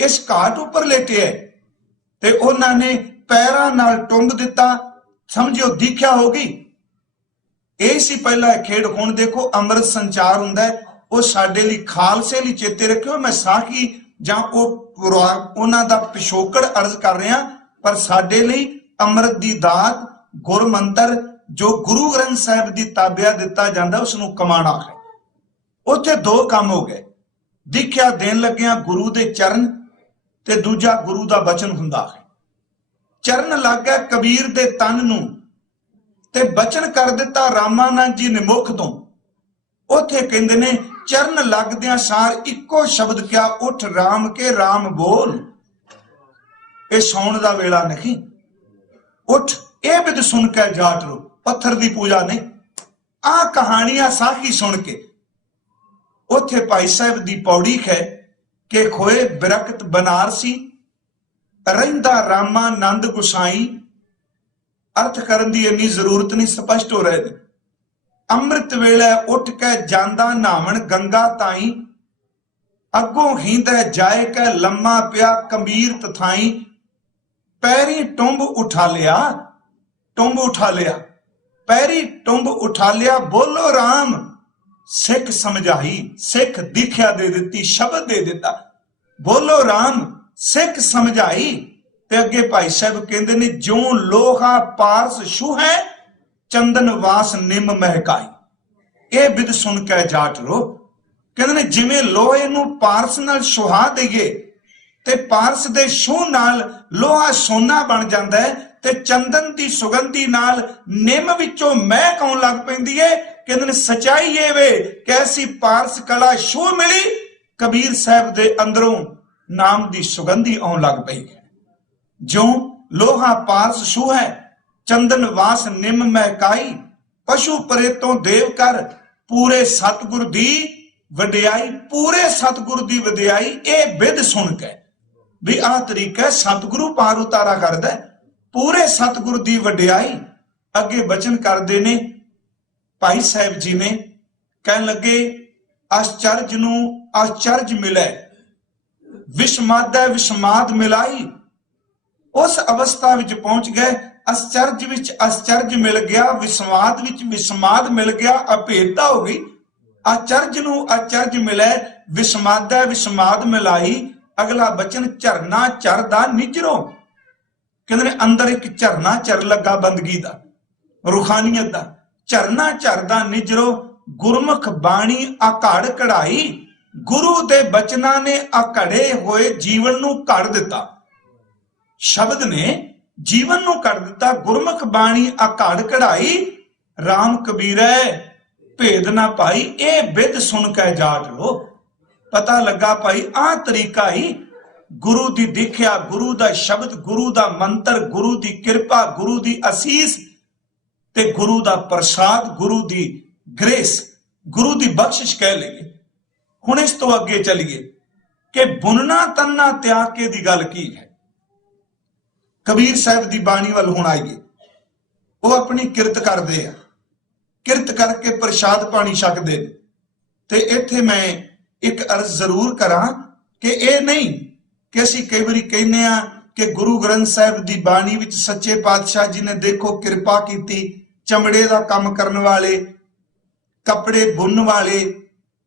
ਇਸ ਘਾਟ ਉੱਪਰ ਲੇਟਿਆ ਤੇ ਉਹਨਾਂ ਨੇ ਪੈਰਾਂ ਨਾਲ ਟੁੰਬ ਦਿੱਤਾ। ਸਮਝਿਓ ਦੀਖਿਆ ਹੋ ਗਈ। ਇਹ ਸੀ ਪਹਿਲਾ ਖੇਡ। ਹੁਣ ਦੇਖੋ ਅੰਮ੍ਰਿਤ ਸੰਚਾਰ ਹੁੰਦਾ ਹੈ, ਉਹ ਸਾਡੇ ਲਈ ਖਾਲਸੇ ਲਈ ਚੇਤੇ ਰੱਖਿਓ। ਮੈਂ ਸਾਖੀ ਜਾਂ ਉਹ ਉਹਨਾਂ ਦਾ ਪਿਛੋਕੜ ਅਰਜ਼ ਕਰ ਰਿਹਾ, ਪਰ ਸਾਡੇ ਲਈ ਅੰਮ੍ਰਿਤ ਦੀ ਦਾਤ ਗੁਰ ਮੰਤਰ ਜੋ ਗੁਰੂ ਗ੍ਰੰਥ ਸਾਹਿਬ ਦੀ ਤਾਬਿਆ ਦਿੱਤਾ ਜਾਂਦਾ ਉਸ ਨੂੰ ਕਮਾਣਾ ਹੈ। ਉੱਥੇ ਦੋ ਕੰਮ ਹੋ ਗਏ। ਦੀਖਿਆ ਦੇਣ ਲੱਗਿਆ ਗੁਰੂ ਦੇ ਚਰਨ ਤੇ ਦੂਜਾ ਗੁਰੂ ਦਾ ਬਚਨ ਹੁੰਦਾ ਹੈ। ਚਰਨ ਲੱਗ ਗਿਆ ਕਬੀਰ ਦੇ ਤਨ ਨੂੰ ਤੇ ਬਚਨ ਕਰ ਦਿੱਤਾ ਰਾਮਾਨੰਦ ਜੀ ਨੇ ਮੁਖ ਤੋਂ। ਉੱਥੇ ਕਹਿੰਦੇ ਨੇ ਚਰਨ ਲੱਗਦਿਆਂ ਸਾਰ ਇੱਕੋ ਸ਼ਬਦ ਕਿਹਾ, ਉੱਠ ਰਾਮ ਕੇ ਰਾਮ ਬੋਲ। ਇਹ ਸੌਣ ਦਾ ਵੇਲਾ ਨਹੀਂ। ਉੱਠ, ਇਹ ਬਿਦ ਸੁਣ ਕੇ ਜਾਟ ਲੋ। ਪੱਥਰ ਦੀ ਪੂਜਾ ਨਹੀਂ। आ कहानियां साखी सुन के उथे भाई साहब दी पौड़ी है कि खोए बिरकत बनारसी रहिंदा रामा नंद गुसाई। अर्थ करन दी इन्नी जरूरत नहीं, स्पष्ट हो रहे। अमृत वेले उठ के जांदा नावण गंगा ताई, अगों हींदे जाए के लम्मा पिया कबीर तथाई। पैरी टुंब उठा लिया, टुंब उठा लिया, पैरी टुंब उठा लिया, बोलो राम सिख समझाई। सिख दीख्या दे दी, शब्द दे दिता, बोलो राम सिख समझाई। ते अगे भाई साहब कहते ने ज्यों लोहा पारस छू है चंदन वास निम महकाई। ये बिद सुन के जाट रो कहते ने जिवें लोहे नूं पारस नाल छुहा दईए ते पारस दे छू नाल लोहा सोना बन जांदा है, ते चंदन दी सुगंधी नाल निम विचों महक आउण लग पैंदी है। कहते ने सच्चाई ये वे कि ऐसी पारस कला छू मिली, कबीर साहब दे अंदरों नाम दी सुगंधी आउण लग पई है। जो लोहा पारस छू है चंदन वास निम महकाई। पशु परेतों देव कर पूरे सतगुर दी वडियाई। पूरे सतगुर दी वडियाई ये बिद सुन के भी आ तरीका सतगुरु पार उतारा करदा है। पूरे सतगुर दी वडियाई अगे बचन करदे ने भाई साहब जी ने, कहन लगे आश्चर्य नूं आश्चर्य मिले, विस्मादा विस्माद मिलाई। उस अवस्था विच पहुंच गए, आश्चर्य विच आश्चर्य मिल गया, विस्माद विच विस्माद मिल गया, अभेदता हो गई। आश्चर्य नूं आश्चर्य मिले, विस्मादा विस्माद मिलाई। अगला बचन झरना चरदा निजरो। कहते अंदर एक झरना चर लगा बंदगी दा, रूहानियत दा। झरना चरदा निजरो, गुरमुख बाणी आकड़ कढ़ाई। गुरु दे बचना ने आकड़े होए जीवन नूं कढ़ दिता। शब्द ने जीवन नूं कढ़ दिता। गुरमुख बाणी आकड़ कढ़ाई। राम कबीरै भेद ना पाई। ए बिद सुन के जाट लो पता लगा भाई आ तरीका ही गुरु दी दिख्या, गुरु दा शब्द, गुरु दा मंत्र, गुरु दी कृपा, गुरु दी असीस ते गुरु दा प्रसाद, गुरु दी ग्रेस, गुरु दी बख्शिश कह लेंगे। हुण इस तो अगे चलिए कि बुनना तन्ना त्याग के दी गल की है। कबीर साहब दी बाणी वाल हुण आईए। वो अपनी किरत करदे आ, किरत करके प्रसाद पानी छकदे ने। ते इत्थे मैं एक अर्ज जरूर करा कि यह नहीं कि असीं कई बारी कहने आ कि गुरु ग्रंथ साहिब दी बाणी विच सच्चे पातशाह जी ने देखो कृपा कीती। चमड़े दा काम करने वाले, कपड़े बुनने वाले,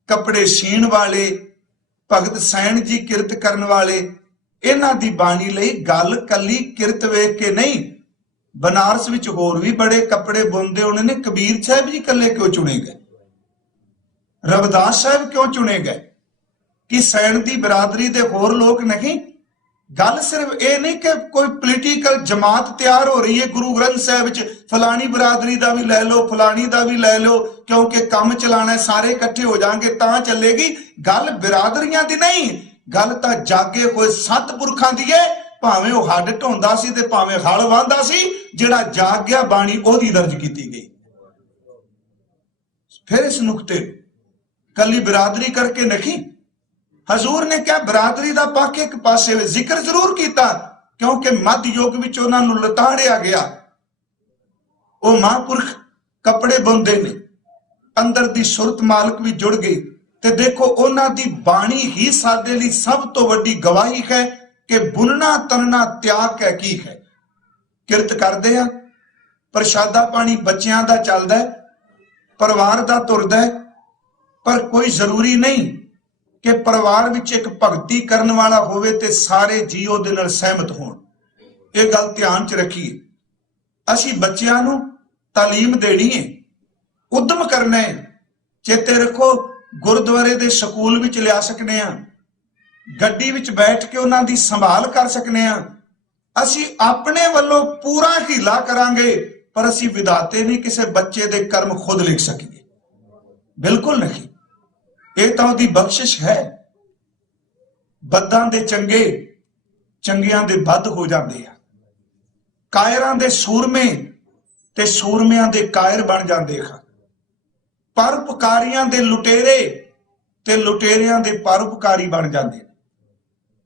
कपड़े सीण वाले, भगत सैन जी किरत करने वाले, इन्हां दी बाणी लई गल कली किरत वेख के नहीं। बनारस विच होर भी बड़े कपड़े बुनदे होणे ने, कबीर साहब जी कल्ले क्यों चुने गए? रविदास साहब क्यों चुने गए? कि सैन दी बरादरी दे होर लोग नहीं? गल सिर्फ ये नहीं कि कोई पोलीटिकल जमात तैयार हो रही है गुरु ग्रंथ साहब च, फलानी बरादरी का भी लै लो, फलानी का भी लै लो, क्योंकि काम चलाना सारे इकट्ठे हो जाएंगे तां चलेगी। गल बिरादरियां दी नहीं, गल तां जागे हुए सतपुरखां दी है। भावें वह हड्ड ढोंदा सी ते भावें हल वाहंदा सी, जिहड़ा जाग गया बाणी ओहदी दर्ज कीती गई। फिर इस नुकते कली बिरादरी करके नहीं, हजूर ने क्या बिरादरी का पक्ष एक पासे जिक्र जरूर किया, क्योंकि मध्य युग विच उन्हां नूं लताड़िया गया। वो महापुरख कपड़े बुनदे ने, अंदर दी सुरत मालक भी जुड़ गई। ते देखो उन्हां दी बाणी ही साडे लई सब तो वड्डी गवाही है कि बुनना तनना त्याग है की है। किरत करदे आ, प्रशादा पानी बच्चियां दा चलदा है, परिवार दा तुरदा है, पर कोई जरूरी नहीं कि परिवार विच एक भगती करने वाला होवे ते सारे जी उहदे नाल सहमत होण। ये गल ध्यान च रखिए। असीं बच्चियां नूं तालीम देनी है, उद्यम करना है। चेते रखो गुरुद्वारे दे स्कूल विच लिया सकने आ, गड्डी विच बैठ के उन्हां दी संभाल कर सकने आ। असीं अपने वल्लों पूरा हीला करांगे, पर असीं विधाते नहीं किसी बच्चे दे कर्म खुद लिख सकीए, बिल्कुल नहीं। ये तो उसकी बख्शिश है। बद्दां दे चंगे चंगियां दे बद हो जाते हैं, कायरां दे सूरमे ते सूरमियां दे कायर बन जाते हैं। ਪਰਉਪਕਾਰੀਆਂ ਦੇ ਲੁਟੇਰੇ ਤੇ ਲੁਟੇਰਿਆਂ ਦੇ ਪਰਉਪਕਾਰੀ ਬਣ ਜਾਂਦੇ ਨੇ।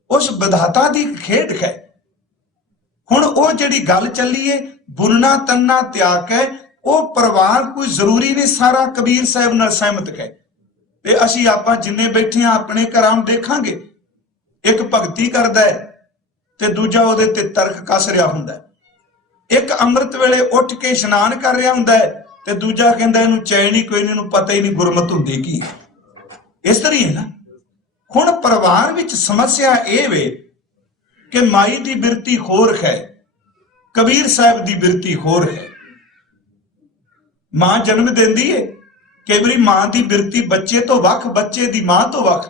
ਉਸ ਵਿਧਾਤਾ ਦੀ ਖੇਡ ਹੈ। ਹੁਣ ਉਹ ਜਿਹੜੀ ਗੱਲ ਚੱਲੀ ਏ ਬੁਨਣਾ ਤੰਨਾ ਤਿਆਗ ਹੈ, ਉਹ ਪਰਿਵਾਰ ਕੋਈ ਜ਼ਰੂਰੀ ਨਹੀਂ ਸਾਰਾ ਕਬੀਰ ਸਾਹਿਬ ਨਾਲ ਸਹਿਮਤ ਹੈ। ਤੇ ਅਸੀਂ ਆਪਾਂ ਜਿੰਨੇ ਬੈਠੇ ਆ ਆਪਣੇ ਘਰਾਂ ਦੇਖਾਂਗੇ, ਇੱਕ ਭਗਤੀ ਕਰਦਾ ਹੈ ਤੇ ਦੂਜਾ ਉਹਦੇ ਤੇ ਤਰਕ ਕੱਸ ਰਿਹਾ ਹੁੰਦਾ। ਇੱਕ ਅੰਮ੍ਰਿਤ ਵੇਲੇ ਉੱਠ ਕੇ ਇਸ਼ਨਾਨ ਕਰ ਰਿਹਾ ਹੁੰਦਾ ਹੈ ਤੇ ਦੂਜਾ ਕਹਿੰਦਾ ਇਹਨੂੰ ਚੈਨ ਹੀ ਕੋਈ ਨਹੀਂ, ਇਹਨੂੰ ਪਤਾ ਹੀ ਨਹੀਂ ਗੁਰਮਤ ਹੁੰਦੀ ਕੀ ਹੈ। ਇਸ ਤਰ੍ਹਾਂ ਹੀ ਹੈ ਨਾ। ਹੁਣ ਪਰਿਵਾਰ ਵਿੱਚ ਸਮੱਸਿਆ ਇਹ ਵੇ ਕਿ ਮਾਈ ਦੀ ਬਿਰਤੀ ਹੋਰ ਹੈ, ਕਬੀਰ ਸਾਹਿਬ ਦੀ ਬਿਰਤੀ ਹੋਰ ਹੈ। ਮਾਂ ਜਨਮ ਦਿੰਦੀ ਏ, ਕਈ ਵਾਰੀ ਮਾਂ ਦੀ ਬਿਰਤੀ ਬੱਚੇ ਤੋਂ ਵੱਖ, ਬੱਚੇ ਦੀ ਮਾਂ ਤੋਂ ਵੱਖ।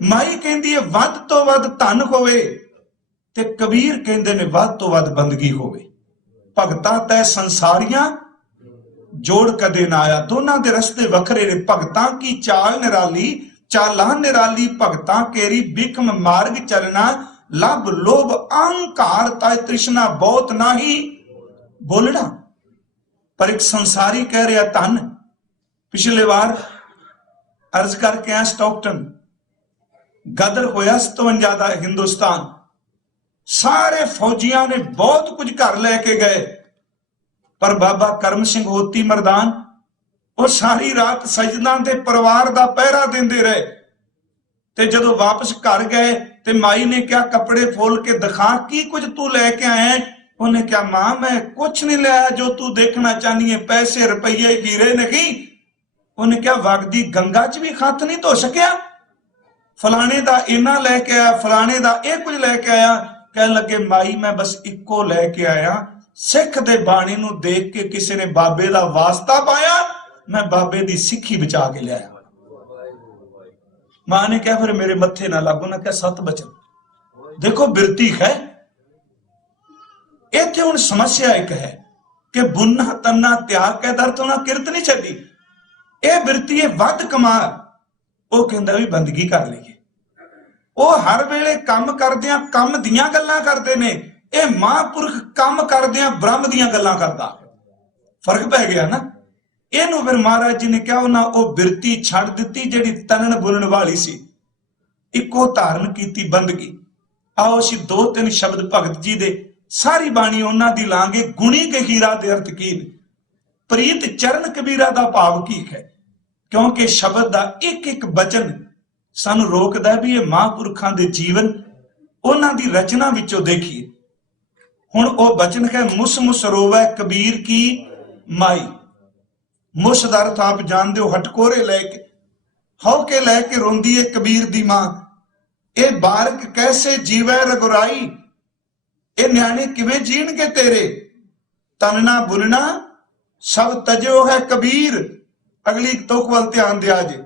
ਮਾਈ ਕਹਿੰਦੀ ਹੈ ਵੱਧ ਤੋਂ ਵੱਧ ਧਨ ਹੋਵੇ ਤੇ ਕਬੀਰ ਕਹਿੰਦੇ ਨੇ ਵੱਧ ਤੋਂ ਵੱਧ ਬੰਦਗੀ ਹੋਵੇ। ਭਗਤਾਂ ਤੈ ਸੰਸਾਰੀਆਂ ਜੋੜ ਕਦੇ ਨਾ ਆਇਆ। ਦੋਨਾਂ ਦੇ ਰਸਤੇ ਵੱਖਰੇ ਨੇ। ਭਗਤਾਂ ਕੀ ਚਾਲ ਨਿਰਾਲੀ, ਚਾਲਾਂ ਨਿਰਾਲੀ ਭਗਤਾਂ ਕੇਰੀ, ਬਿਕਮ ਮਾਰਗ ਚਲਣਾ ਲਭ ਲੋਭ ਅਹੰਕਾਰ ਤਾਇ ਤ੍ਰਿਸ਼ਨਾ ਬਹੁਤ ਨਹੀਂ ਬੋਲਣਾ। ਪਰ ਇੱਕ ਸੰਸਾਰੀ ਕਹਿ ਰਿਹਾ ਧਨ। ਪਿਛਲੇ ਵਾਰ ਅਰਜ਼ ਕਰਕੇ ਆਇਆ ਸਟਾਕਟਨ, ਗਦਰ ਹੋਇਆ 57 ਦਾ ਹਿੰਦੁਸਤਾਨ। ਸਾਰੇ ਫੌਜੀਆਂ ਨੇ ਬਹੁਤ ਕੁਝ ਘਰ ਲੈ ਕੇ ਗਏ, ਪਰ ਬਾਬਾ ਕਰਮ ਸਿੰਘ ਹੋਤੀ ਮਰਦਾਨ ਉਹ ਸਾਰੀ ਰਾਤ ਸਜਦਾਂ ਦੇ ਪਰਿਵਾਰ ਦਾ ਪਹਿਰਾ ਦਿੰਦੇ ਰਹੇ। ਤੇ ਜਦੋਂ ਵਾਪਸ ਘਰ ਗਏ ਤੇ ਮਾਈ ਨੇ ਕਿਹਾ ਕੱਪੜੇ ਫੋਲ ਕੇ ਦਿਖਾ, ਕੀ ਕੁਝ ਤੂੰ ਲੈ ਕੇ ਆਇਆ? ਉਹਨੇ ਕਿਹਾ ਮਾਂ ਮੈਂ ਕੁਛ ਨਹੀਂ ਲਿਆ ਜੋ ਤੂੰ ਦੇਖਣਾ ਚਾਹਨੀ ਹੈ, ਪੈਸੇ ਰੁਪਈਏ ਹੀਰੇ ਨਹੀਂ। ਉਹਨੇ ਕਿਹਾ ਵਗਦੀ ਗੰਗਾ 'ਚ ਵੀ ਹੱਥ ਨਹੀਂ ਧੋ ਸਕਿਆ? ਫਲਾਣੇ ਦਾ ਇਹਨਾਂ ਲੈ ਕੇ ਆਇਆ, ਫਲਾਣੇ ਦਾ ਇਹ ਕੁਝ ਲੈ ਕੇ ਆਇਆ। ਕਹਿਣ ਲੱਗੇ ਮਾਈ ਮੈਂ ਬਸ ਇੱਕੋ ਲੈ ਕੇ ਆਇਆ, ਸਿੱਖ ਦੇ ਬਾਣੀ ਨੂੰ ਦੇਖ ਕੇ ਕਿਸੇ ਨੇ ਬਾਬੇ ਦਾ ਵਾਸਤਾ ਪਾਇਆ, ਮੈਂ ਬਾਬੇ ਦੀ ਸਿੱਖੀ ਬਚਾ ਕੇ ਲਿਆਇਆ। ਮਾਂ ਨੇ ਕਿਹਾ ਫਿਰ ਮੇਰੇ ਮੱਥੇ ਨਾ ਲੱਗੋ ਨਾ। ਕਿਹਾ 7 ਬਚਨ। ਦੇਖੋ ਬਿਰਤੀ ਹੈ। ਇੱਥੇ ਹੁਣ ਸਮੱਸਿਆ ਇੱਕ ਹੈ ਕਿ ਬੁੰਨਾ ਤੰਨਾ ਤਿਆਗ ਕੇ ਦਰ ਤੋਂ ਨਾ ਕਿਰਤ ਨਹੀਂ ਛੱਡੀ। ਇਹ ਬਿਰਤੀ ਹੈ ਵੱਧ ਕਮਾ। ਉਹ ਕਹਿੰਦਾ ਵੀ ਬੰਦਗੀ ਕਰ ਲਈਏ। ਉਹ ਹਰ ਵੇਲੇ ਕੰਮ ਕਰਦਿਆਂ ਕੰਮ ਦੀਆਂ ਗੱਲਾਂ ਕਰਦੇ ਨੇ। ਇਹ ਮਹਾਂਪੁਰਖ ਕੰਮ ਕਰਦਿਆਂ ਬ੍ਰਹਮ ਦੀਆਂ ਗੱਲਾਂ ਕਰਦਾ। ਫਰਕ ਪੈ ਗਿਆ ਨਾ। ਇਹਨੂੰ ਫਿਰ ਮਹਾਰਾਜ ਜੀ ਨੇ ਕਿਹਾ ਉਹਨਾਂ ਉਹ ਬਿਰਤੀ ਛੱਡ ਦਿੱਤੀ ਜਿਹੜੀ ਤਨਣ ਬੁਲਣ ਵਾਲੀ ਸੀ, ਇੱਕੋ ਧਾਰਨ ਕੀਤੀ ਬੰਦਗੀ। ਆਓ ਅਸੀਂ 2-3 ਸ਼ਬਦ ਭਗਤ ਜੀ ਦੇ, ਸਾਰੀ ਬਾਣੀ ਉਹਨਾਂ ਦੀ ਲਾਂਗੇ। ਗੁਣੀ ਕੇ ਹੀਰਾ ਦੇ ਅਰਥ ਕੀ ਨੇ, ਪ੍ਰੀਤ ਚਰਨ ਕਬੀਰਾ ਦਾ ਭਾਵ ਕੀ ਹੈ? ਕਿਉਂਕਿ ਸ਼ਬਦ ਦਾ ਇੱਕ ਇੱਕ ਬਚਨ ਸਾਨੂੰ ਰੋਕਦਾ ਵੀ ਇਹ ਮਹਾਂਪੁਰਖਾਂ ਦੇ ਜੀਵਨ, ਉਹਨਾਂ ਦੀ ਰਚਨਾ ਵਿੱਚੋਂ ਦੇਖੀਏ। ਹੁਣ ਉਹ ਬਚਨ ਹੈ ਮੁਸ ਮੁਸ ਰੋਵੈ ਕਬੀਰ ਕੀ ਮਾਈ। ਮੁਸ ਦਾ ਅਰਥ ਆਪ ਜਾਣਦੇ ਹੋ, ਹਟਕੋਰੇ ਲੈ ਕੇ, ਹਉ ਕੇ ਲੈ ਕੇ ਰੋਂਦੀ ਏ ਕਬੀਰ ਦੀ ਮਾਂ। ਇਹ ਬਾਰਕ ਕੈਸੇ ਜੀਵੈ ਰਗੁਰਾਈ, ਇਹ ਨਿਆਣੇ ਕਿਵੇਂ ਜੀਣਗੇ ਤੇਰੇ। ਤਨਨਾ ਬੁਲਣਾ ਸਭ ਤਜਿਓ ਹੈ ਕਬੀਰ। ਅਗਲੀ ਤੁਕ ਵੱਲ ਧਿਆਨ ਦਿਆ ਜੇ।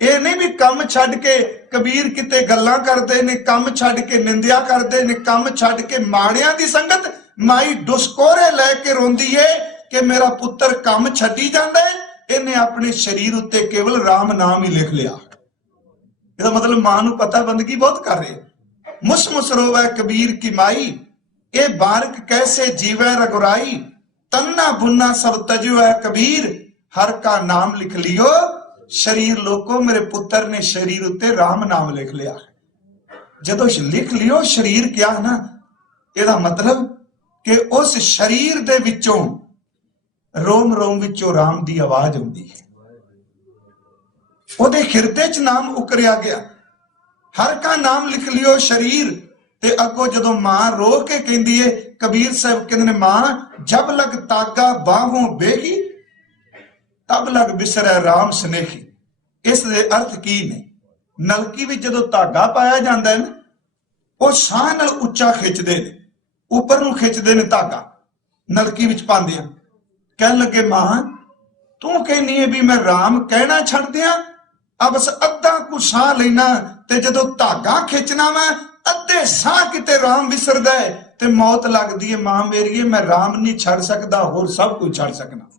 ਇਹ ਨਹੀਂ ਵੀ ਕੰਮ ਛੱਡ ਕੇ ਕਬੀਰ ਕਿਤੇ ਗੱਲਾਂ ਕਰਦੇ ਨੇ, ਕੰਮ ਛੱਡ ਕੇ ਨਿੰਦਿਆ ਕਰਦੇ ਨੇ, ਕੰਮ ਛੱਡ ਕੇ ਮਾੜਿਆਂ ਦੀ ਸੰਗਤ। ਮਾਈ ਡੁਸਕੋਰੇ ਲੈ ਕੇ ਰੋਂਦੀ ਏ ਕਿ ਮੇਰਾ ਪੁੱਤਰ ਕੰਮ ਛੱਡੀ ਜਾਂਦਾ। ਇਹਨੇ ਆਪਣੇ ਸਰੀਰ ਉੱਤੇ ਕੇਵਲ ਰਾਮ ਨਾਮ ਹੀ ਲਿਖ ਲਿਆ। ਇਹਦਾ ਮਤਲਬ ਮਾਂ ਨੂੰ ਪਤਾ ਬੰਦਗੀ ਬਹੁਤ ਕਰ ਰਹੇ। ਮੁਸ ਮੁਸ ਰੋਵੈ ਕਬੀਰ ਕੀ ਮਾਈ, ਇਹ ਬਾਰਕ ਕੈਸੇ ਜੀਵੈ ਰਗੁਰਾਈ। ਤੰਨਾ ਬੁੰਨਾ ਸਭ ਤਜਿਓ ਹੈ ਕਬੀਰ, ਹਰ ਕਾ ਨਾਮ ਲਿਖ ਲਿਓ ਸ਼ਰੀਰ ਲੋਕੋ। ਮੇਰੇ ਪੁੱਤਰ ਨੇ ਸ਼ਰੀਰ ਉੱਤੇ ਰਾਮ ਨਾਮ ਲਿਖ ਲਿਆ। ਜਦੋਂ ਲਿਖ ਲਿਓ ਸ਼ਰੀਰ ਕਿਹਾ ਨਾ, ਇਹਦਾ ਮਤਲਬ ਕਿ ਉਸ ਸ਼ਰੀਰ ਦੇ ਵਿੱਚੋਂ ਰੋਮ ਰੋਮ ਵਿੱਚੋਂ ਰਾਮ ਦੀ ਆਵਾਜ਼ ਆਉਂਦੀ ਹੈ। ਉਹਦੇ ਹਿਰਦੇ 'ਚ ਨਾਮ ਉਕਰਿਆ ਗਿਆ। ਹਰ ਕਾ ਨਾਮ ਲਿਖ ਲਿਓ ਸ਼ਰੀਰ। ਤੇ ਅੱਗੋਂ ਜਦੋਂ ਮਾਂ ਰੋ ਕੇ ਕਹਿੰਦੀ ਏ, ਕਬੀਰ ਸਾਹਿਬ ਕਹਿੰਦੇ ਨੇ ਮਾਂ ਜਬ ਲਗ ਤਾਗਾ ਬਾਹੋਂ ਬੇਗੀ ਤਬ ਲਗ ਬਿਸਰੈ ਰਾਮ ਸਨੇਹੀ। ਇਸ ਦੇ ਅਰਥ ਕੀ ਨੇ? ਨਲਕੀ ਵਿੱਚ ਜਦੋਂ ਧਾਗਾ ਪਾਇਆ ਜਾਂਦਾ ਹੈ ਨਾ, ਉਹ ਸਾਹ ਨਾਲ ਉੱਚਾ ਖਿੱਚਦੇ ਨੇ, ਉੱਪਰ ਨੂੰ ਖਿੱਚਦੇ ਨੇ ਧਾਗਾ, ਨਲਕੀ ਵਿੱਚ ਪਾਉਂਦੇ ਆ। ਕਹਿਣ ਲੱਗੇ ਮਾਂ ਤੂੰ ਕਹਿੰਦੀ ਹੈ ਵੀ ਮੈਂ ਰਾਮ ਕਹਿਣਾ ਛੱਡ ਦਿਆਂ, ਆ ਬਸ ਅੱਧਾ ਕੁ ਸਾਹ ਲੈਣਾ ਤੇ ਜਦੋਂ ਧਾਗਾ ਖਿੱਚਣਾ ਮੈਂ ਅੱਧੇ ਸਾਹ ਕਿਤੇ ਰਾਮ ਵਿਸਰਦਾ ਹੈ ਤੇ ਮੌਤ ਲੱਗਦੀ ਹੈ। ਮਾਂ ਮੇਰੀਏ ਮੈਂ ਰਾਮ ਨਹੀਂ ਛੱਡ ਸਕਦਾ, ਹੋਰ ਸਭ ਕੁਝ ਛੱਡ ਸਕਣਾ।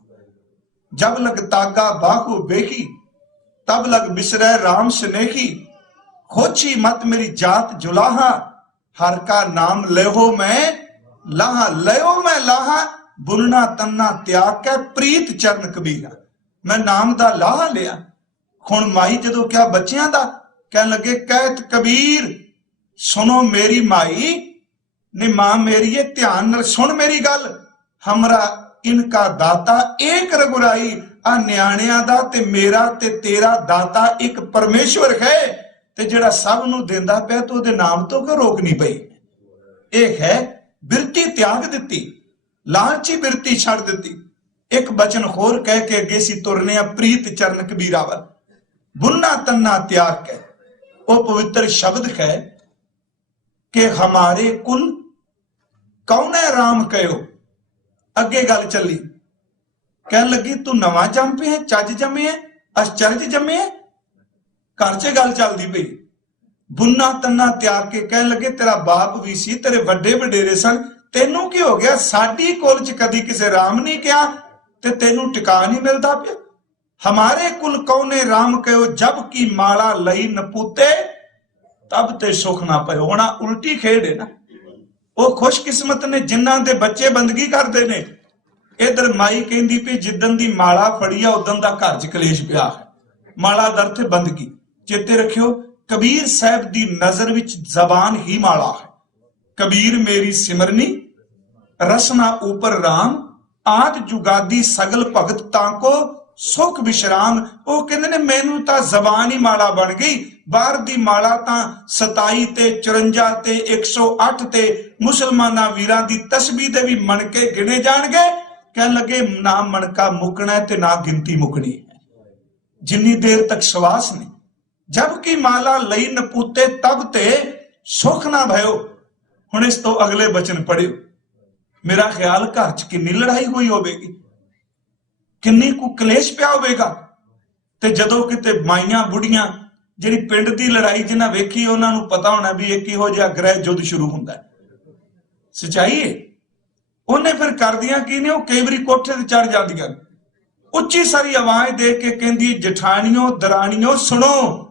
ਜਬ ਲਗ ਤਾਗਾ ਬਾਹੂ ਬੇਹੀ ਤਬ ਲਗ ਬਿਸਰੈ ਰਾਮ ਸਨੇਹੀ। ਖੋਚੀ ਮਤ ਮੇਰੀ ਜਾਤ ਜੁਲਾਹਾ, ਹਰ ਕਾ ਨਾਮ ਲੈਹੋ ਮੈਂ ਲਾਹਾ। ਲਿਓ ਮੈਂ ਲਾਹਾ, ਬੁਲਣਾ ਤੰਨਾ ਤਿਆਗ ਕੇ ਪ੍ਰੀਤ ਚਰਨ ਕਬੀਰਾ। मैं नाम दा लाह लिया। हुण माई जदों क्या बच्चियां दा, कहन लगे कहत कबीर सुनो मेरी माई ने, मां मेरी ये ध्यान नाल सुन मेरी गल, हमरा इनका दाता एक रघुराई। आ न्याणियां दा ते मेरा ते तेरा दाता एक परमेश्वर है, ते जिहड़ा सब नूं देंदा पिया तो उहदे नाम तो क्यों रोकनी पई। एक है बिरती त्याग दित्ती, लालची बिरती छड़ दित्ती। एक बचन होर कह के अगे सी तुरने प्रीत चरण कबीरा वल, बुन्ना तन्ना त्याग के। वो पवित्र शब्द है कि हमारे कुल कौने राम कहो। अगे गल चली, कहन लगी तू नवा जम पे है, चज जमे है, अचरज जमे है। घर च गल चलती पई, बुन्ना तन्ना त्याग के कहन लगे तेरा बाप भी सी, तेरे वड्डे वडेरे सन, तेनू की हो गया, साडी कुल च कदी किसे राम नहीं कहा ते तेनू टिका नहीं मिलता पिया। हमारे कुल कौने राम कहो, जब की माला लई नपूते तब ते सुख ना पयो। होना उल्टी खेड है ना, वो खुशकिस्मत ने जिन्हां दे बच्चे बंदगी करते ने। इधर माई कहंदी पई जिदन दी माला फड़ी आ उदन दा घर च कलेश पिया है। माला दा अर्थ बंदगी। चेते रखियो कबीर साहब दी नजर विच जबान ही माला है। कबीर मेरी सिमरनी रसना ऊपर राम, आद जुगादी सगल भगत ताको सुख विश्राम। वो कहंदे ने मैनू तां जबान ही माला बन गई, बाहर दी माला तां 27 ते 54 ते 108 ते मुसलमाना वीरां दी तस्बीह दे भी मनके गिने जाणगे। कहन लगे ना मनका मुकना है ते ना गिनती मुकनी है, जिन्नी देर तक श्वास नहीं। जबकि माला लई नपूते तब ते सुख ना भयो। हुण इस तो अगले बचन पढ़ियो। मेरा ख्याल घर च किन्नी लड़ाई हुई होगी, किन्नी को कलेश पिया होगा। ते जदों किते माइयां बुढ़ियां जिहड़ी पिंड दी लड़ाई जिन्हां वेखी उन्हां नूं पता होना भी एक इहो जिहा गृह युद्ध शुरू हुंदा है। सच्चाई है। उन्हें फिर कर दिया कि ने, कई बारी कोठे ते चढ़ जांदियां, उच्ची सारी आवाज दे के कहंदी जठानियों दरानियों सुनो,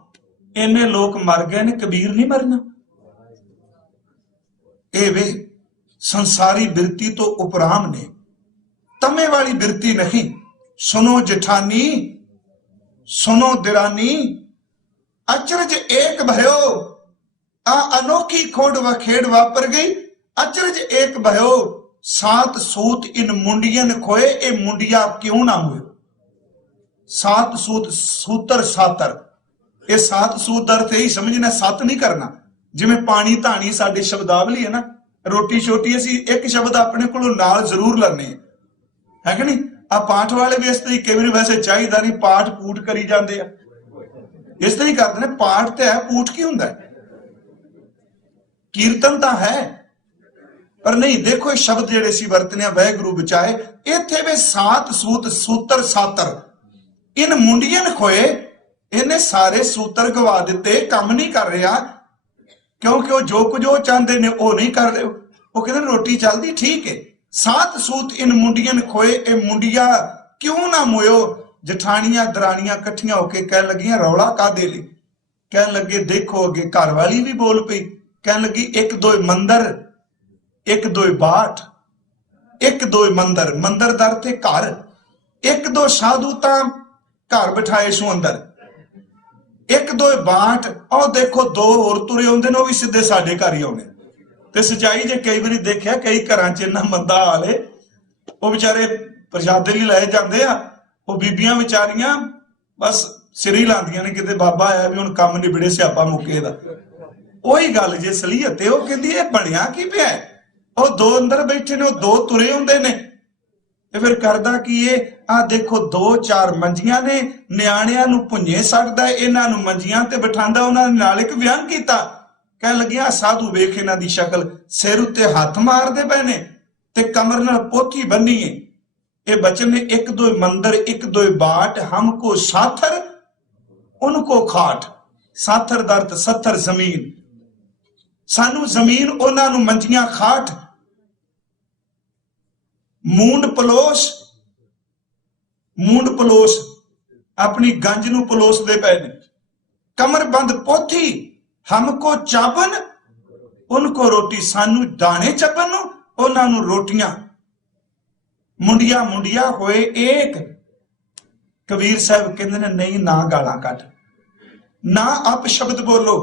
इन्ने लोग मर गए ने, कबीर नहीं मरना। ए वे संसारी बिरती तो उपराम ने, तमे वाली बिरती नहीं। सुनो जठानी सुनो दिरानी, अचरज एक भयो, आ अनोखी खोड़ व खेड़ वापर गई। अचरज एक भयो, सात सूत इन मुंडियन खोए, ए मुंडिया क्यों ना हुए। सात सूत सूतर सातर, ये सात सूत अर्थ यही समझना, सत नहीं करना। जिमें पानी धानी साडे शब्दावली है ना, रोटी छोटी असी एक शब्द अपने को नाल जरूर लैने है कि नहीं। आ पाठ वाले भी इस तरह कई बार वैसे चाहिए नहीं, पाठ पूठ करी जाते हैं, इस तरह करते हैं। पाठ तो है, पूठ की हुंदा है, कीर्तन तो है, पर नहीं। देखो शब्द जेडे सी वरतने वाहिगुरू बचाए। इत्थे वे सात सूत सूतर सातर, इन मुंडियन खोए, इन्हें सारे सूतर गवा दिते, काम नहीं कर रहा, क्योंकि वो जो कुछ वो चाहते ने वो नहीं कर रहे। वो कहते रोटी चलती ठीक है। सात सूत इन मुंडियन खोए, ए मुंडिया क्यों ना मोयो। जठानियां दरानियां कट्ठियां होके कह लगियां रौला कादे लई। कह लगे देखो अगे घर वाली भी बोल पई, कह लगी एक दो मंदिर एक दो बाट, एक दो मंदिर, मंदिर दर थे घर, एक दो साधु तां घर बिठाए सू अंदर, एक दो बाट। और देखो दो होर तुरे आउंदे ने, वो भी सीधे साडे घर ही आउणे। ते सच्चाई जे कई बारी देखिया कई घरां च इन्ना मंदा हाल है, वो बेचारे प्रसादे लई ले जांदे आ, वो बीबियां बेचारियां बस सिर ही लांदियां ने किते बाबा आया भी हुण काम निबड़े स्यापा मुके दा। ओही गल जे सलीयत है, वो कहंदी है बणिया की पिया, वो दो अंदर बैठे ने, वो दो तुरे हुंदे ने। ते फिर करदा की ये आ देखो दो चार मंजियां ने, नियाणियां नूं भुंजे सटदा, इन्हां नूं मंजियां ते बिठांदा, उन्हां ने नाल इक बयान कीता। कह लगिया साधु वेख इन्हां दी शक्ल, सिर उत्ते हथ मारदे पए ने ते कमर नाल पोथी बन्नी है। ये बचन ने एक दो मंदिर एक दो बाट, हमको साथर उनको खाट। साथर दर्द सत्थर जमीन, सानू जमीन उन्हां नूं मंजियां खाट। मूंड पलोस अपनी गंज नूं पलोस दे पए ने। कमर बंद पोथी, हमको चाबन उनको रोटी, सानू दाने चबन नूं उन्हां नूं रोटियां। मुंडिया मुंडिया होए एक, कबीर साहब कहते ने नहीं, ना गालां कट, ना अप शब्द बोलो,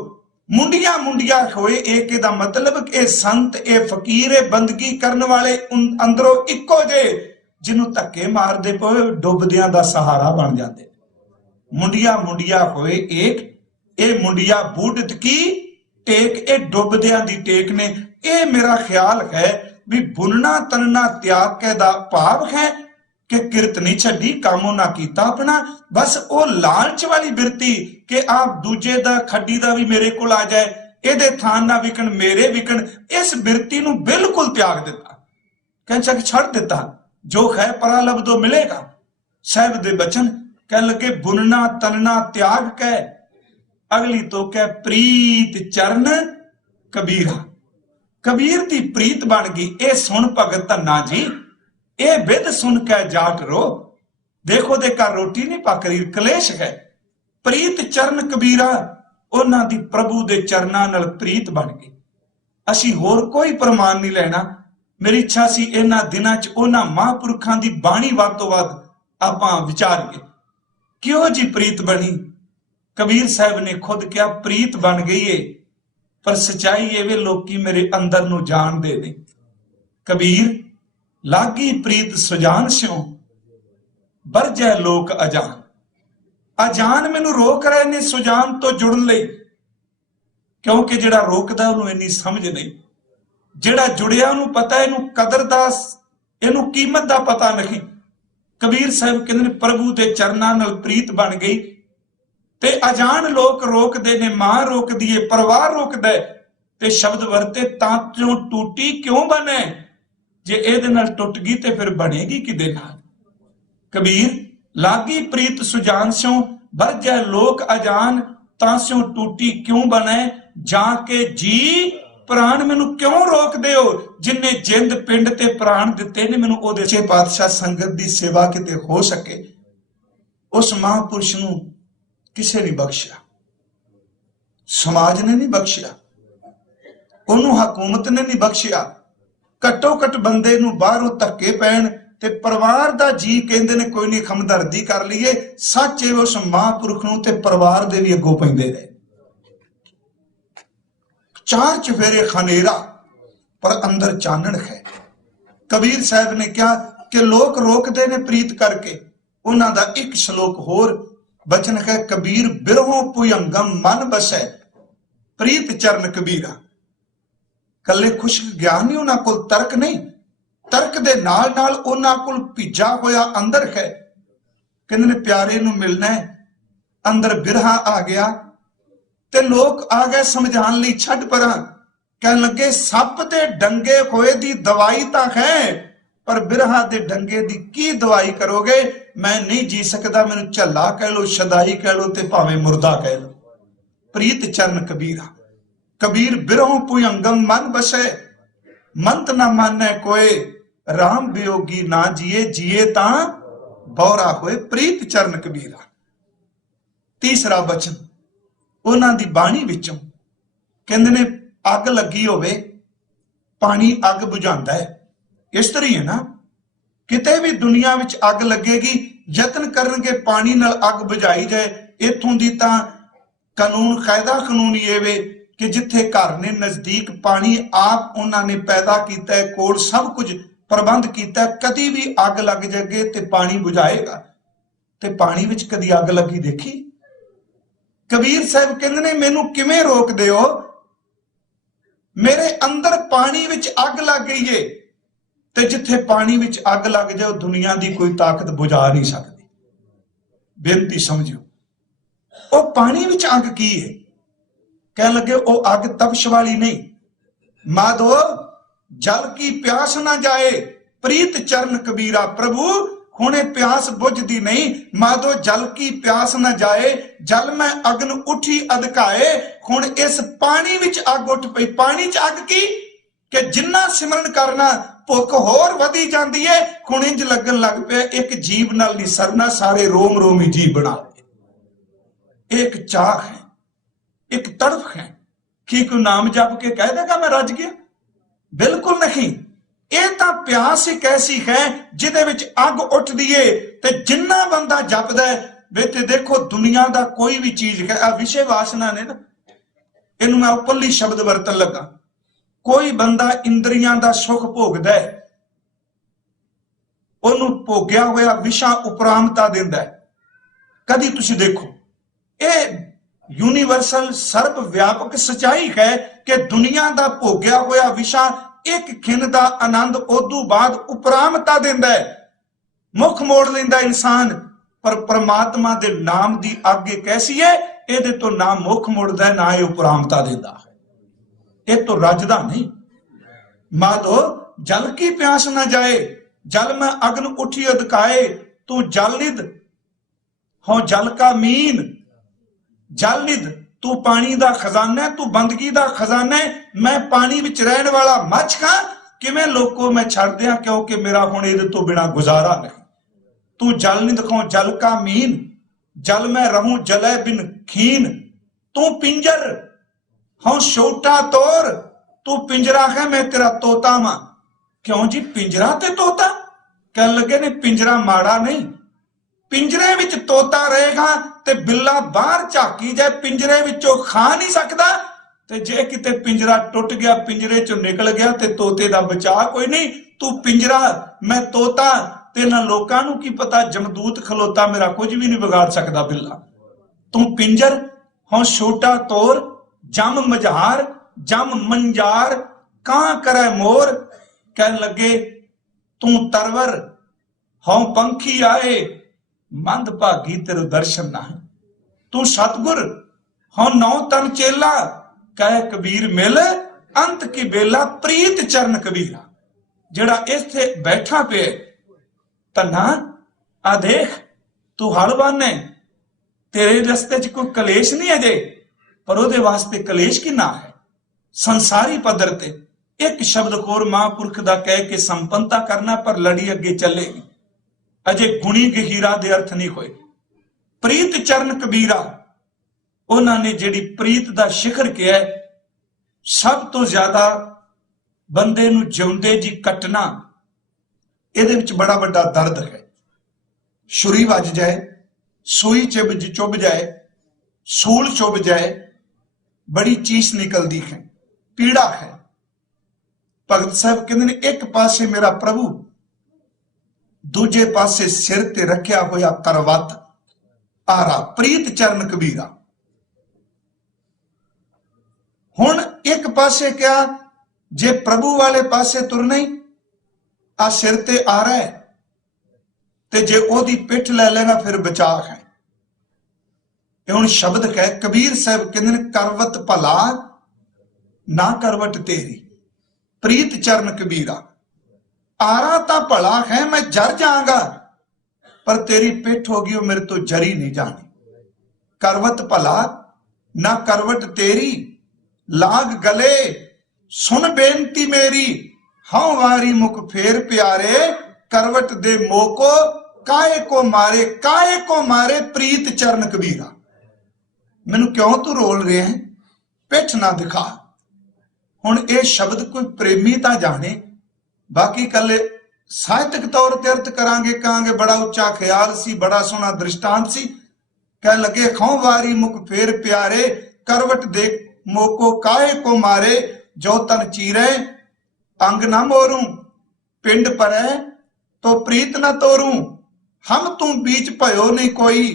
मुंडिया मुंडिया होए। एक दा मतलब ए संत, ए फकीर, ए बंदगी करने वाले अंदरों इक्को जे, जिन्हों धक्के मारदे पए डुबदियां दा सहारा बन जाते। मुंडिया मुंडिया होए एक, ए मुंडिया बूढ़त की टेक, ए डुबदियां दी टेक ने। ए मेरा ख्याल है भी बुनना तनना त्याग के दा भाव है कि किरत नहीं छड्डी, कामों ना कीता अपना। बस वो लालच वाली बिरती कि आप दूजे दा खड्डी दा भी मेरे कोल आ जाए, एदे थान ना विकण मेरे विकण, इस बिरती नूं बिल्कुल त्याग दिता, कहन छड़ दिता। जो है परा लब्धो मिलेगा। साहिब दे बचन कह लगे बुनना तनना त्याग कै, अगली तो कह प्रीत चरण कबीरा। कबीर दी प्रीत बन गई। ए सुन भगत धन्ना जी, ए विद सुन कै जाट रो। देखो दे घर रोटी नहीं पक रही, कलेश है। प्रीत चरण कबीरा, उन्हां दी प्रभु दे चरनां नाल प्रीत बन गई। असी होर कोई प्रमाण नहीं लेना। मेरी इच्छा सी इन्हां दिनां च उन्हां महापुरखां दी बाणी वध तों वध आपां विचारीए, क्यों जी प्रीत बनी। कबीर साहब ने खुद क्या प्रीत बन गई है, पर सच्चाई ये वे लोकी मेरे अंदर नूं जानदे नहीं। कबीर लागी प्रीत सुजान स्यों, बरजै लोक अजान। अजान मैनू रोक रहे ने सुजान तो जुड़न लई, क्योंकि जिहड़ा रोकदा उहनूं इन्नी समझ नहीं, जिहड़ा जुड़िया उहनूं पता इहनूं कदर दा, इहनूं कीमत दा पता नहीं। कबीर साहब कहंदे ने प्रभु दे चरनां नाल प्रीत बन गई ते अजान लोक रोकदे ने, मां रोकदी है, परिवार रोकदा है। ते शब्द वरते तां टूटी क्यों बने, जे इहदे नाल टुट गई ते फिर बनेगी किदे नाल। कबीर लागी प्रीत सुजान स्यों, बरजै लोक अजान, तां स्यों टूटी क्यों बने। जाके जी प्राण मैनू क्यों रोकदे हो, जिन्ने जिंद पिंड ते प्राण दिते ने मैनू ओदे चे पातशाह संगत दी सेवा किते हो सके। उस महापुरुष नूं किसे नहीं बख्शिया, समाज ने नहीं बख्शिया, उन्होंने हकूमत ने नहीं बख्शिया। घट्टो घट बंदे नूं बाहरों धक्के पैण ते परिवार दा जी कहंदे ने कोई नहीं हमदर्दी कर लईए। सच है उस महापुरुष नूं ते परिवार दे भी अगों पैंदे रहे। चार चफेरे खनेरा पर अंदर चानण है। कबीर साहब ने कहा कि लोग रोकदे ने प्रीत करके। उन्हां दा एक श्लोक होर बचन है, कबीर बिरहों भुजंगम मन बसै, प्रीत चरण कबीरा। कल्ले खुशक ज्ञान नहीं, उन्हां कोल तर्क नहीं, तर्क दे नाल नाल उन्हां कोल भीजा होया अंदर है। कहंदे ने प्यारे नूं मिलना है, अंदर बिरहा आ गया ते लोग आ गए समझाण लई, छड्ड परां। कहण लगे सप ते डंगे होए दी दवाई तां है, पर बिरहा दे डंगे दी की दवाई करोगे। मैं नहीं जी सकदा, मैनू झल्ला कह लो, शदाई कह लो ते भावें मुर्दा कह लो। प्रीत चरण कबीरा। कबीर बिरहों भुजंगम मन बसै, मंत ना मानै कोय, राम वियोगी ना जिए, जिए तां बौरा होए। प्रीत चरण कबीरा। तीसरा बचन उन्हां दी बाणी विचों कहंदे ने, अग लगी होवे पानी अग बुझांदा है। इस तरह है ना, किते भी दुनिया विच अग लगेगी, यतन करनगे पानी नाल अग बुझाई जाए। इत्थों दी तां कानून कायदा कानून ये वे कि जिथे घर ने नजदीक पानी आप उन्होंने पैदा किया है, कोल सब कुछ प्रबंध किया, कदी भी अग लग जाए तो पानी बुझाएगा। ते पानी विच कदी अग लगी देखी। कबीर साहब कहंदे ने, मैनू किवें रोकदे हो, मेरे अंदर पानी विच अग लग गई है। ते जिथे पानी विच अग लग जाए दुनिया की कोई ताकत बुझा नहीं सकती। बेनती समझो, वो पानी विच अग की है। कह लगे वो अग तपश वाली नहीं। माधो जल की प्यास ना जाए, प्रीत चरण कबीरा। प्रभु हुणे प्यास बुझदी नहीं, माधो जल की प्यास ना जाए। जल में अग्न उठी अधकाए, हुण इस पानी विच अग उठ पई। पानी च अग की कि जिन्ना सिमरन करना भुख होर वधी जाती है। हुण इंज लगन लग पिया एक जीव नाल नहीं सरना, सारे रोम रोम ही जीव बना ले। एक चाह है, एक तड़फ है कि कोई नाम जप के कह देगा मैं रज गया, बिल्कुल नहीं। ये तां ਪਿਆਸ ਇੱਕ ਐਸੀ ਹੈ ਜਿਹਦੇ ਵਿੱਚ ਅੱਗ ਉੱਠਦੀ ਏ ਤੇ ਜਿੰਨਾ ਬੰਦਾ ਜਪਦਾ ਵੇ ਤੇ ਦੇਖੋ ਦੁਨੀਆ ਦਾ ਕੋਈ ਵੀ ਚੀਜ਼ ਹੈ, ਆ ਵਿਸ਼ੇ ਵਾਸਨਾ ਨੇ ਨਾ, ਇਹਨੂੰ ਮੈਂ ਉੱਪਰਲੀ ਸ਼ਬਦ ਵਰਤਣ ਲੱਗਾ। ਕੋਈ ਬੰਦਾ ਇੰਦਰੀਆਂ ਦਾ ਸੁਖ ਭੋਗਦਾ ਹੈ, ਉਹਨੂੰ ਭੋਗਿਆ ਹੋਇਆ ਵਿਸ਼ਾ ਉਪਰਾਮਤਾ ਦਿੰਦਾ ਹੈ। ਕਦੀ ਤੁਸੀਂ ਦੇਖੋ, ਇਹ ਯੂਨੀਵਰਸਲ ਸਰਬ ਵਿਆਪਕ ਸਚਾਈ ਹੈ ਕਿ ਦੁਨੀਆ ਦਾ ਭੋਗਿਆ ਹੋਇਆ ਵਿਸ਼ਾ ਇੱਕ ਖਿੰਨ ਦਾ ਆਨੰਦ ਉਦੋਂ ਬਾਅਦ ਉਪਰਾਮਤਾ ਦਿੰਦਾ ਹੈ, ਮੁੱਖ ਮੋੜ ਲੈਂਦਾ ਇਨਸਾਨ। ਪਰ ਪ੍ਰਮਾਤਮਾ ਦੇ ਨਾਮ ਦੀ ਅੱਗ ਇੱਕ ਐਸੀ ਹੈ, ਇਹਦੇ ਤੋਂ ਨਾ ਮੁੱਖ ਮੁੜਦਾ ਹੈ, ਨਾ ਇਹ ਉਪਰਾਮਤਾ ਦਿੰਦਾ ਹੈ, ਇਹ ਤੋਂ ਰੱਜਦਾ ਨਹੀਂ। ਮਾਧੋ ਜਲ ਕੀ ਪਿਆਸ ਨਾ ਜਾਏ, जल में अग्न उठी अधकाए, तू जल निध हो जल का मीन। जल निध तू पानी दा खजाना, तू बंदगी दा खजाना। मैं पानी विच रहन वाला मछ खां, किवें लोको मैं छड़ दियां क्योंकि मेरा हुण इहदे तो बिना गुजारा नहीं। तू जल निध खो जल का मीन, जल में रहूं जलै बिन खीन। तू पिंजर हो छोटा तोर, तू पिंजरा है मैं तेरा तोता वां। क्यों जी पिंजरा ते तोता? कहन लगे ने पिंजरा माड़ा नहीं, पिंजरे विच तोता रहेगा ते बिल्ला बाहर झाकी जाए पिंजरे विचों खा नहीं सकदा। ते जे किते पिंजरा टुट गया, पिंजरे चों निकल गया ते तोते दा बचाव कोई नहीं। तू पिंजरा मैं तोता, ते ना लोकां नूं की पता जमदूत खलोता मेरा कुछ भी नहीं बिगाड़ सकदा बिल्ला। तू पिंजर हों छोटा तोर, जम मझार जम मंजार, कां करे मोर। कहन लगे तू तरवर हों पंखी आए, मंद भागी तेरे दर्शन ना है। तू सतगुर हों नौ तन चेला, कह कबीर मिल अंत की बेला प्रीत चरण कबीरा। जेड़ा इत्थे बैठा पे धन्ना आ देख तू हल बाने, तेरे रस्ते च कोई कलेश नहीं अजे, पर ओदे वास्ते कलेश किन्ना है संसारी पद्धर ते। एक शब्द होर महापुरख दा कह के संपन्नता करना, पर लड़ी अगे चलेगी। अजे गुणी गहीरा दे अर्थ नहीं होए। प्रीत चरण कबीरा, उन्होंने जिहड़ी प्रीत दा शिखर किया है, सब तो ज्यादा बंदे नूं जिउंदे जी कटना, इहदे विच बड़ा वड्डा दर्द है। छुरी वज जाए, सूई चुभ जाए, सूल चुभ जाए, बड़ी चीस निकलती है, पीड़ा है। भगत साहब कहते ने एक पासे मेरा प्रभु, दूजे पासे सिर ते रखिया होया करवत आरा, प्रीत चरण कबीरा। हुण एक पासे क्या, जे प्रभु वाले पासे तुरना ही आ सिर ते आ रहा है, ते जे ओदी पिठ ले लेना फिर बचा है। हुण शब्द है कबीर साहब कहते ने करवत भला ना करवट तेरी, प्रीत चरण कबीरा। आरा ता भला है मैं जर जाऊंगा, पर तेरी पिठ होगी वो मेरे तो जरी नहीं जानी। करवत भला ना करवट तेरी, लाग गले सुन बेनती मेरी। हाँ वारी मुख फेर प्यारे, करवट दे मोको काहे को मारे, काहे को मारे प्रीत चरण कबीरा। मैनू क्यों तू रोल रहे हैं, पिठ ना दिखा। हुण ये शब्द कोई प्रेमी तां जाने, बाकी कल साहित्यक तौर ते अर्थ करांगे, कहांगे बड़ा उच्चा ख्याल सी, बड़ा सोहना दृष्टांत सी। कह लगे खौं वारी मुख फेर प्यारे, करवट दे मोको काहे को मारे। जो तन चीरे अंग ना मोरूं, पिंड परै तो प्रीत ना तोरूं। हम तू बीच भयो नहीं कोई,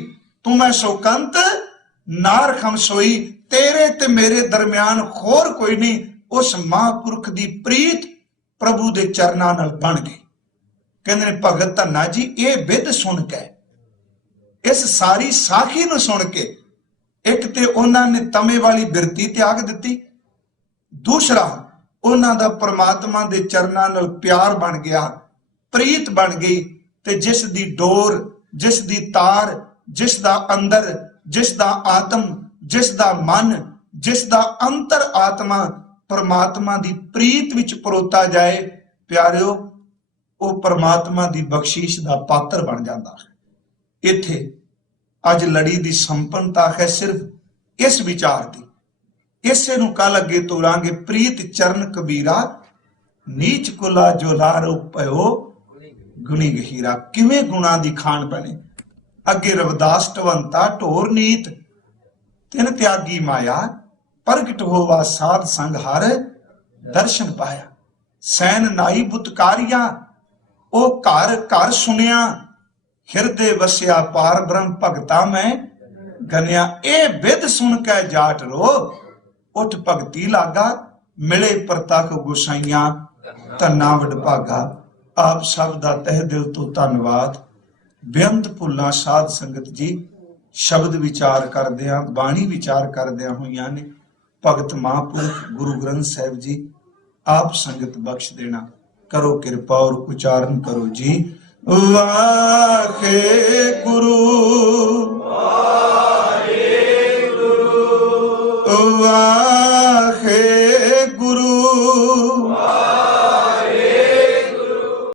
तू मैं शोकंत नार खम सोई। तेरे ते मेरे दरम्यान खोर कोई नहीं। उस महापुरख दी प्रीत प्रभु दे चरनां नाल बन गई। कहंदे ने भगत धन्ना जी ये विध सुन के, इस सारी साखी नूं सुन के, एक ते उन्हां ने तमे वाली बिरती त्याग दिती, दूसरा उन्हां दा परमात्मा दे चरनां नाल प्यार बन गया, प्रीत बन गई। ते जिस दी डोर, जिस दी तार, जिस दा अंदर, जिस दा आत्म, जिस दा मन, जिस दा अंतर आत्मा परमात्मा दी प्रीत विच परोता जाए, प्यारिओ वो परमात्मा दी बख्शीश दा पात्र बन जाता है। इत्थे अज लड़ी दी संपन्नता है सिर्फ इस विचार दी। इसे नूं कल अगे तोरांगे, प्रीत चरण कबीरा नीच कुला जोलार पयो गुणी गहीरा। किवें गुणा दी खान बने। अगे रविदास ढवंता ढोर नीत तिन त्यागी माया प्रगट होवा साध संग हर दर्शन पाया। सैन नाई बुतकारिया ओ घर घर सुनिया हिरदे वसिया पार ब्रह्म भगता मैं गनिया। ए विद सुन के जाट रो उठ भगती लागा मिले प्रतख गुसाइया धन्ना वडभागा। आप सब दा तह दिल तो धन्नवाद। बेअंत भुल्लां साध संगत जी शब्द विचार करदियां बाणी विचार करदियां होईयां ने। भगत महापुरुष गुरु ग्रंथ साहिब जी आप संगत बख्श देना। करो कृपा और उच्चारण करो जी। वाहे